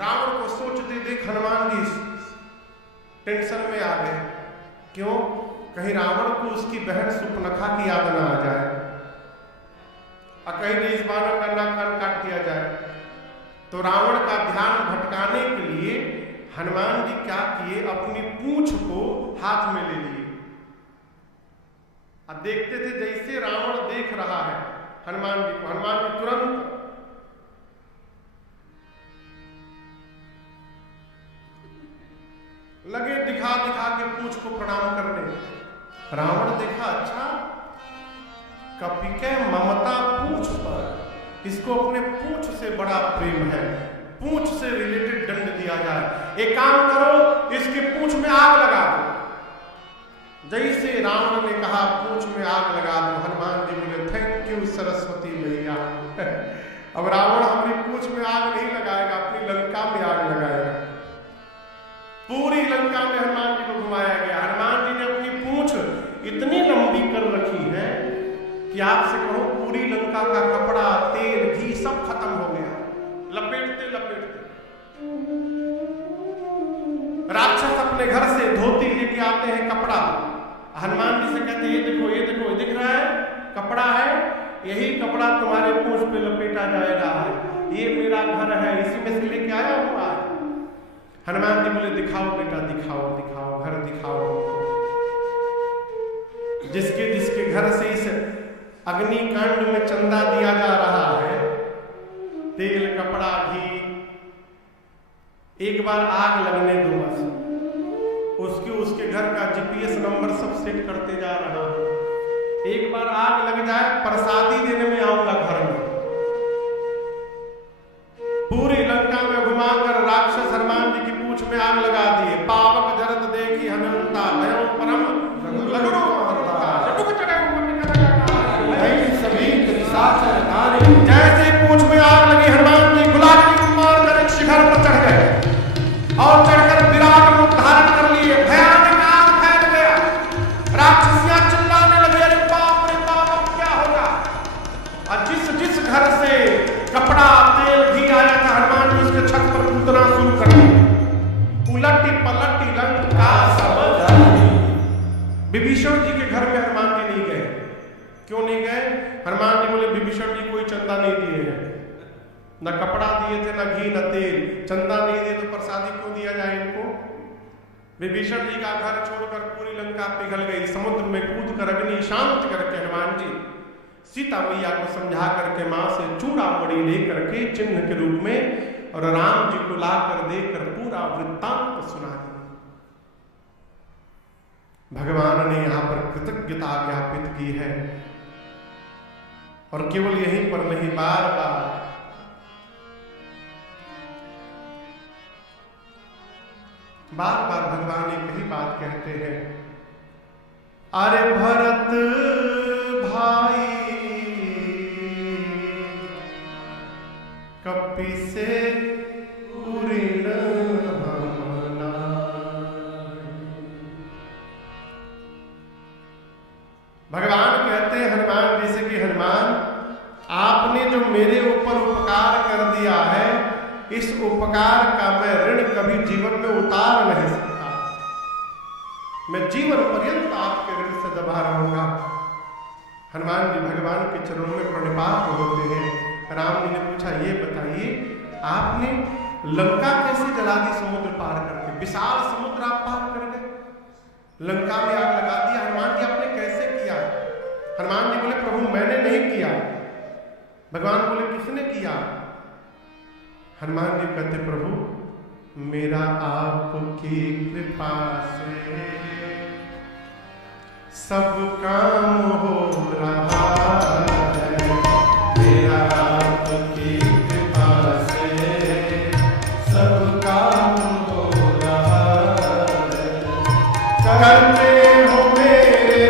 रावण को सोचते देख हनुमान जी टेंशन में आ गए। क्यों? कहीं रावण को उसकी बहन सुपनखा की याद ना आ जाए, और कहीं इस बानर का नाक कान काट दिया जाए। तो रावण का ध्यान भटकाने के लिए हनुमान जी क्या किए, अपनी पूंछ को हाथ में ले लिए। अब देखते थे जैसे रावण देख रहा है हनुमान जी को, हनुमान जी तुरंत लगे दिखा दिखा के पूंछ को प्रणाम करने। रावण देखा अच्छा कपि के ममता पूंछ पर, इसको अपने पूंछ से बड़ा प्रेम है, पूंछ से रिलेटेड दंड दिया जाए। एक काम करो इसकी पूंछ में आग लगा दो। जैसे रावण ने कहा पूंछ में आग लगा दो, हनुमान जी बोले थैंक यू सरस्वती मैया। अब रावण अपनी पूंछ में आग नहीं लगाएगा, अपनी लंका में आग लगाएगा। पूरी लंका में हनुमान जी को घुमाया गया। हनुमान जी ने अपनी पूंछ इतनी लंबी कर रखी है कि आपसे कहूं पूरी लंका का कपड़ा तेल घी सब खत्म हो गया, लपेटते लपेटते। राक्षस अपने घर से धोती लेके आते हैं कपड़ा, हनुमान जी से कहते ये देखो ये देखो, दिख रहा है कपड़ा है, यही कपड़ा तुम्हारे पूंछ पे लपेटा जाएगा, ये मेरा घर है, इसी में से लेके आया हुआ है। हनुमान जी बोले दिखाओ बेटा दिखाओ दिखाओ, घर दिखाओ। जिसके जिसके घर से इस अग्निकांड में चंदा दिया जा रहा है, तेल कपड़ा घी, एक बार आग लगने दो बस। उसके घर का जीपीएस नंबर सब सेट करते जा रहा हूं। एक बार आग लग जाए, प्रसादी देने में आऊंगा घर में। पूरी लंका में घुमाकर राक्षस हनुमान जी की पूंछ में आग लगा दिए। पावक जरत देखी हनुमंता भयो परम लगड़ो जैसे पूंछ में आग लगी, हनुमान जी गुलाटी मारकर एक शिखर पर चढ़ गए और चढ़कर विराट रूप धारण कर लिए। भयानक आग फैल गया, राक्षसियां चिल्लाने लगी, अरे बाप रे बाप क्या होगा। और जिस घर से कपड़ा तेल घी आया था, हनुमान जी उसके छत पर कूदना शुरू कर दिया। उलटी पलटी लंका सब विभीषण जी के घर में हनुमान जी नहीं गए। क्यों नहीं गए? हनुमान जी बोले विभीषण जी कोई चंदा नहीं दिए हैं, न कपड़ा दिए थे, न घी, न तेल। चंदा नहीं दिए तो प्रसादी क्यों दिया जाए इनको? विभीषण जी का घर छोड़कर पूरी लंका पिघल गई। समुद्र में कूद कर अग्नि शांत करके हनुमान जी सीता मैया को समझा करके मां से चूड़ामणि लेकर के चिन्ह के रूप में और राम जी को ला कर देकर पूरा वृत्तांत सुना दिया। भगवान ने यहां पर कृतज्ञता ज्ञापित की है और केवल यहीं पर नहीं, बार बार भगवान एक ही बात कहते हैं, अरे भरत भाई कपि से पूरी भगवान कहते हैं हनुमान जी से कि हनुमान, आपने जो मेरे ऊपर उपकार कर दिया है, इस उपकार का मैं ऋण कभी जीवन में उतार नहीं सकता। मैं जीवन पर्यंत आपके ऋण से दबा रहूंगा। हनुमान जी भगवान के चरणों में प्रणिपात होते हैं। राम जी ने पूछा, ये बताइए आपने लंका कैसे जला दी समुद्र पार करके? विशाल समुद्र आप पार कर गए, लंका में आग लगा दिया। हनुमान जी आपने कैसे किया? हनुमान जी बोले, प्रभु मैंने नहीं किया। भगवान बोले, किसने किया? हनुमान जी कहते, प्रभु मेरा आपकी कृपा से सब काम हो रहा है। मेरा आपकी कृपा से सब काम हो रहा है। करते हो मेरे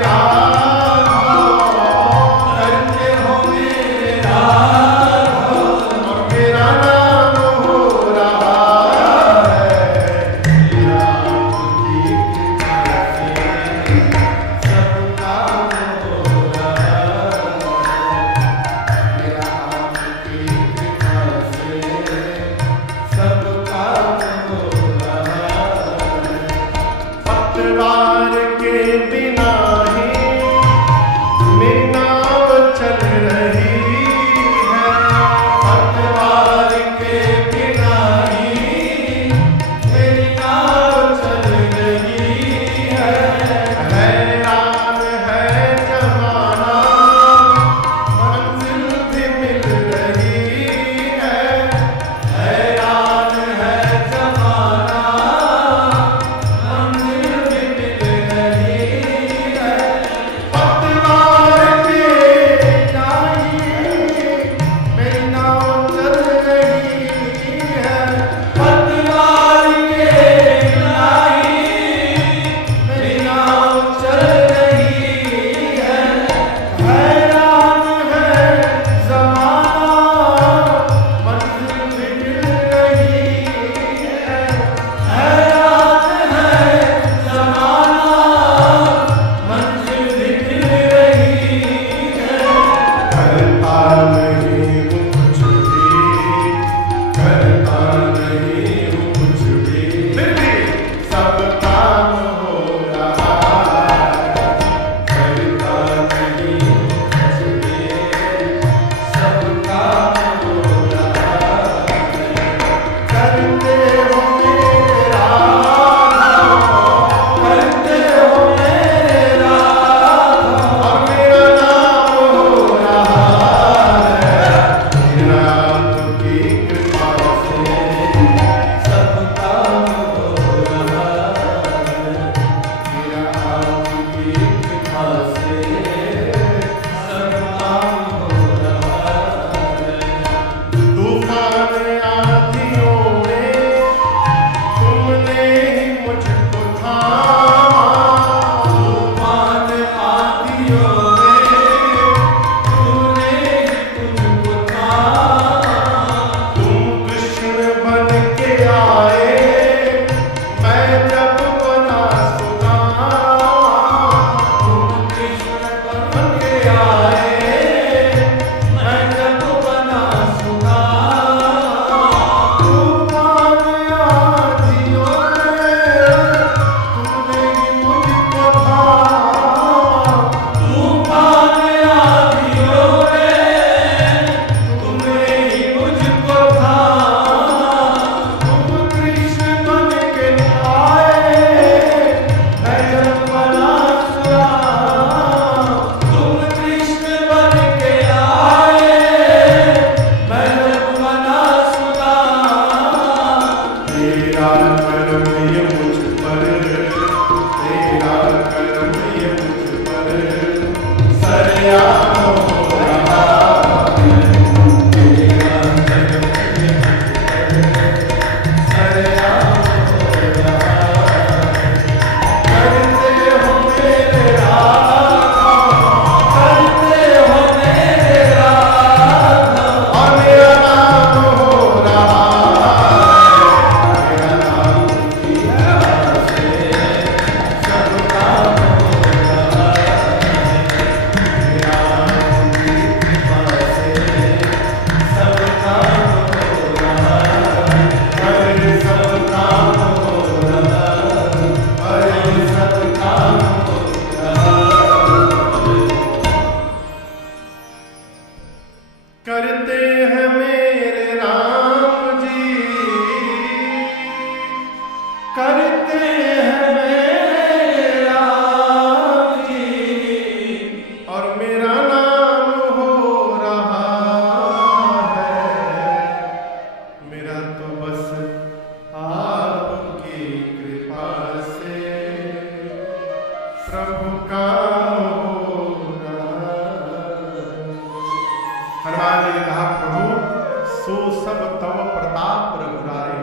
सब तव प्रताप रघुराई,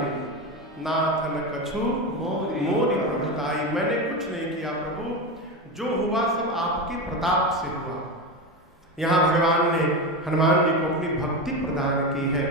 नाथ न कछु मोरि प्रभुताई। मैंने कुछ नहीं किया प्रभु, जो हुआ सब आपके प्रताप से हुआ। यहाँ भगवान ने हनुमान जी को अपनी भक्ति प्रदान की है।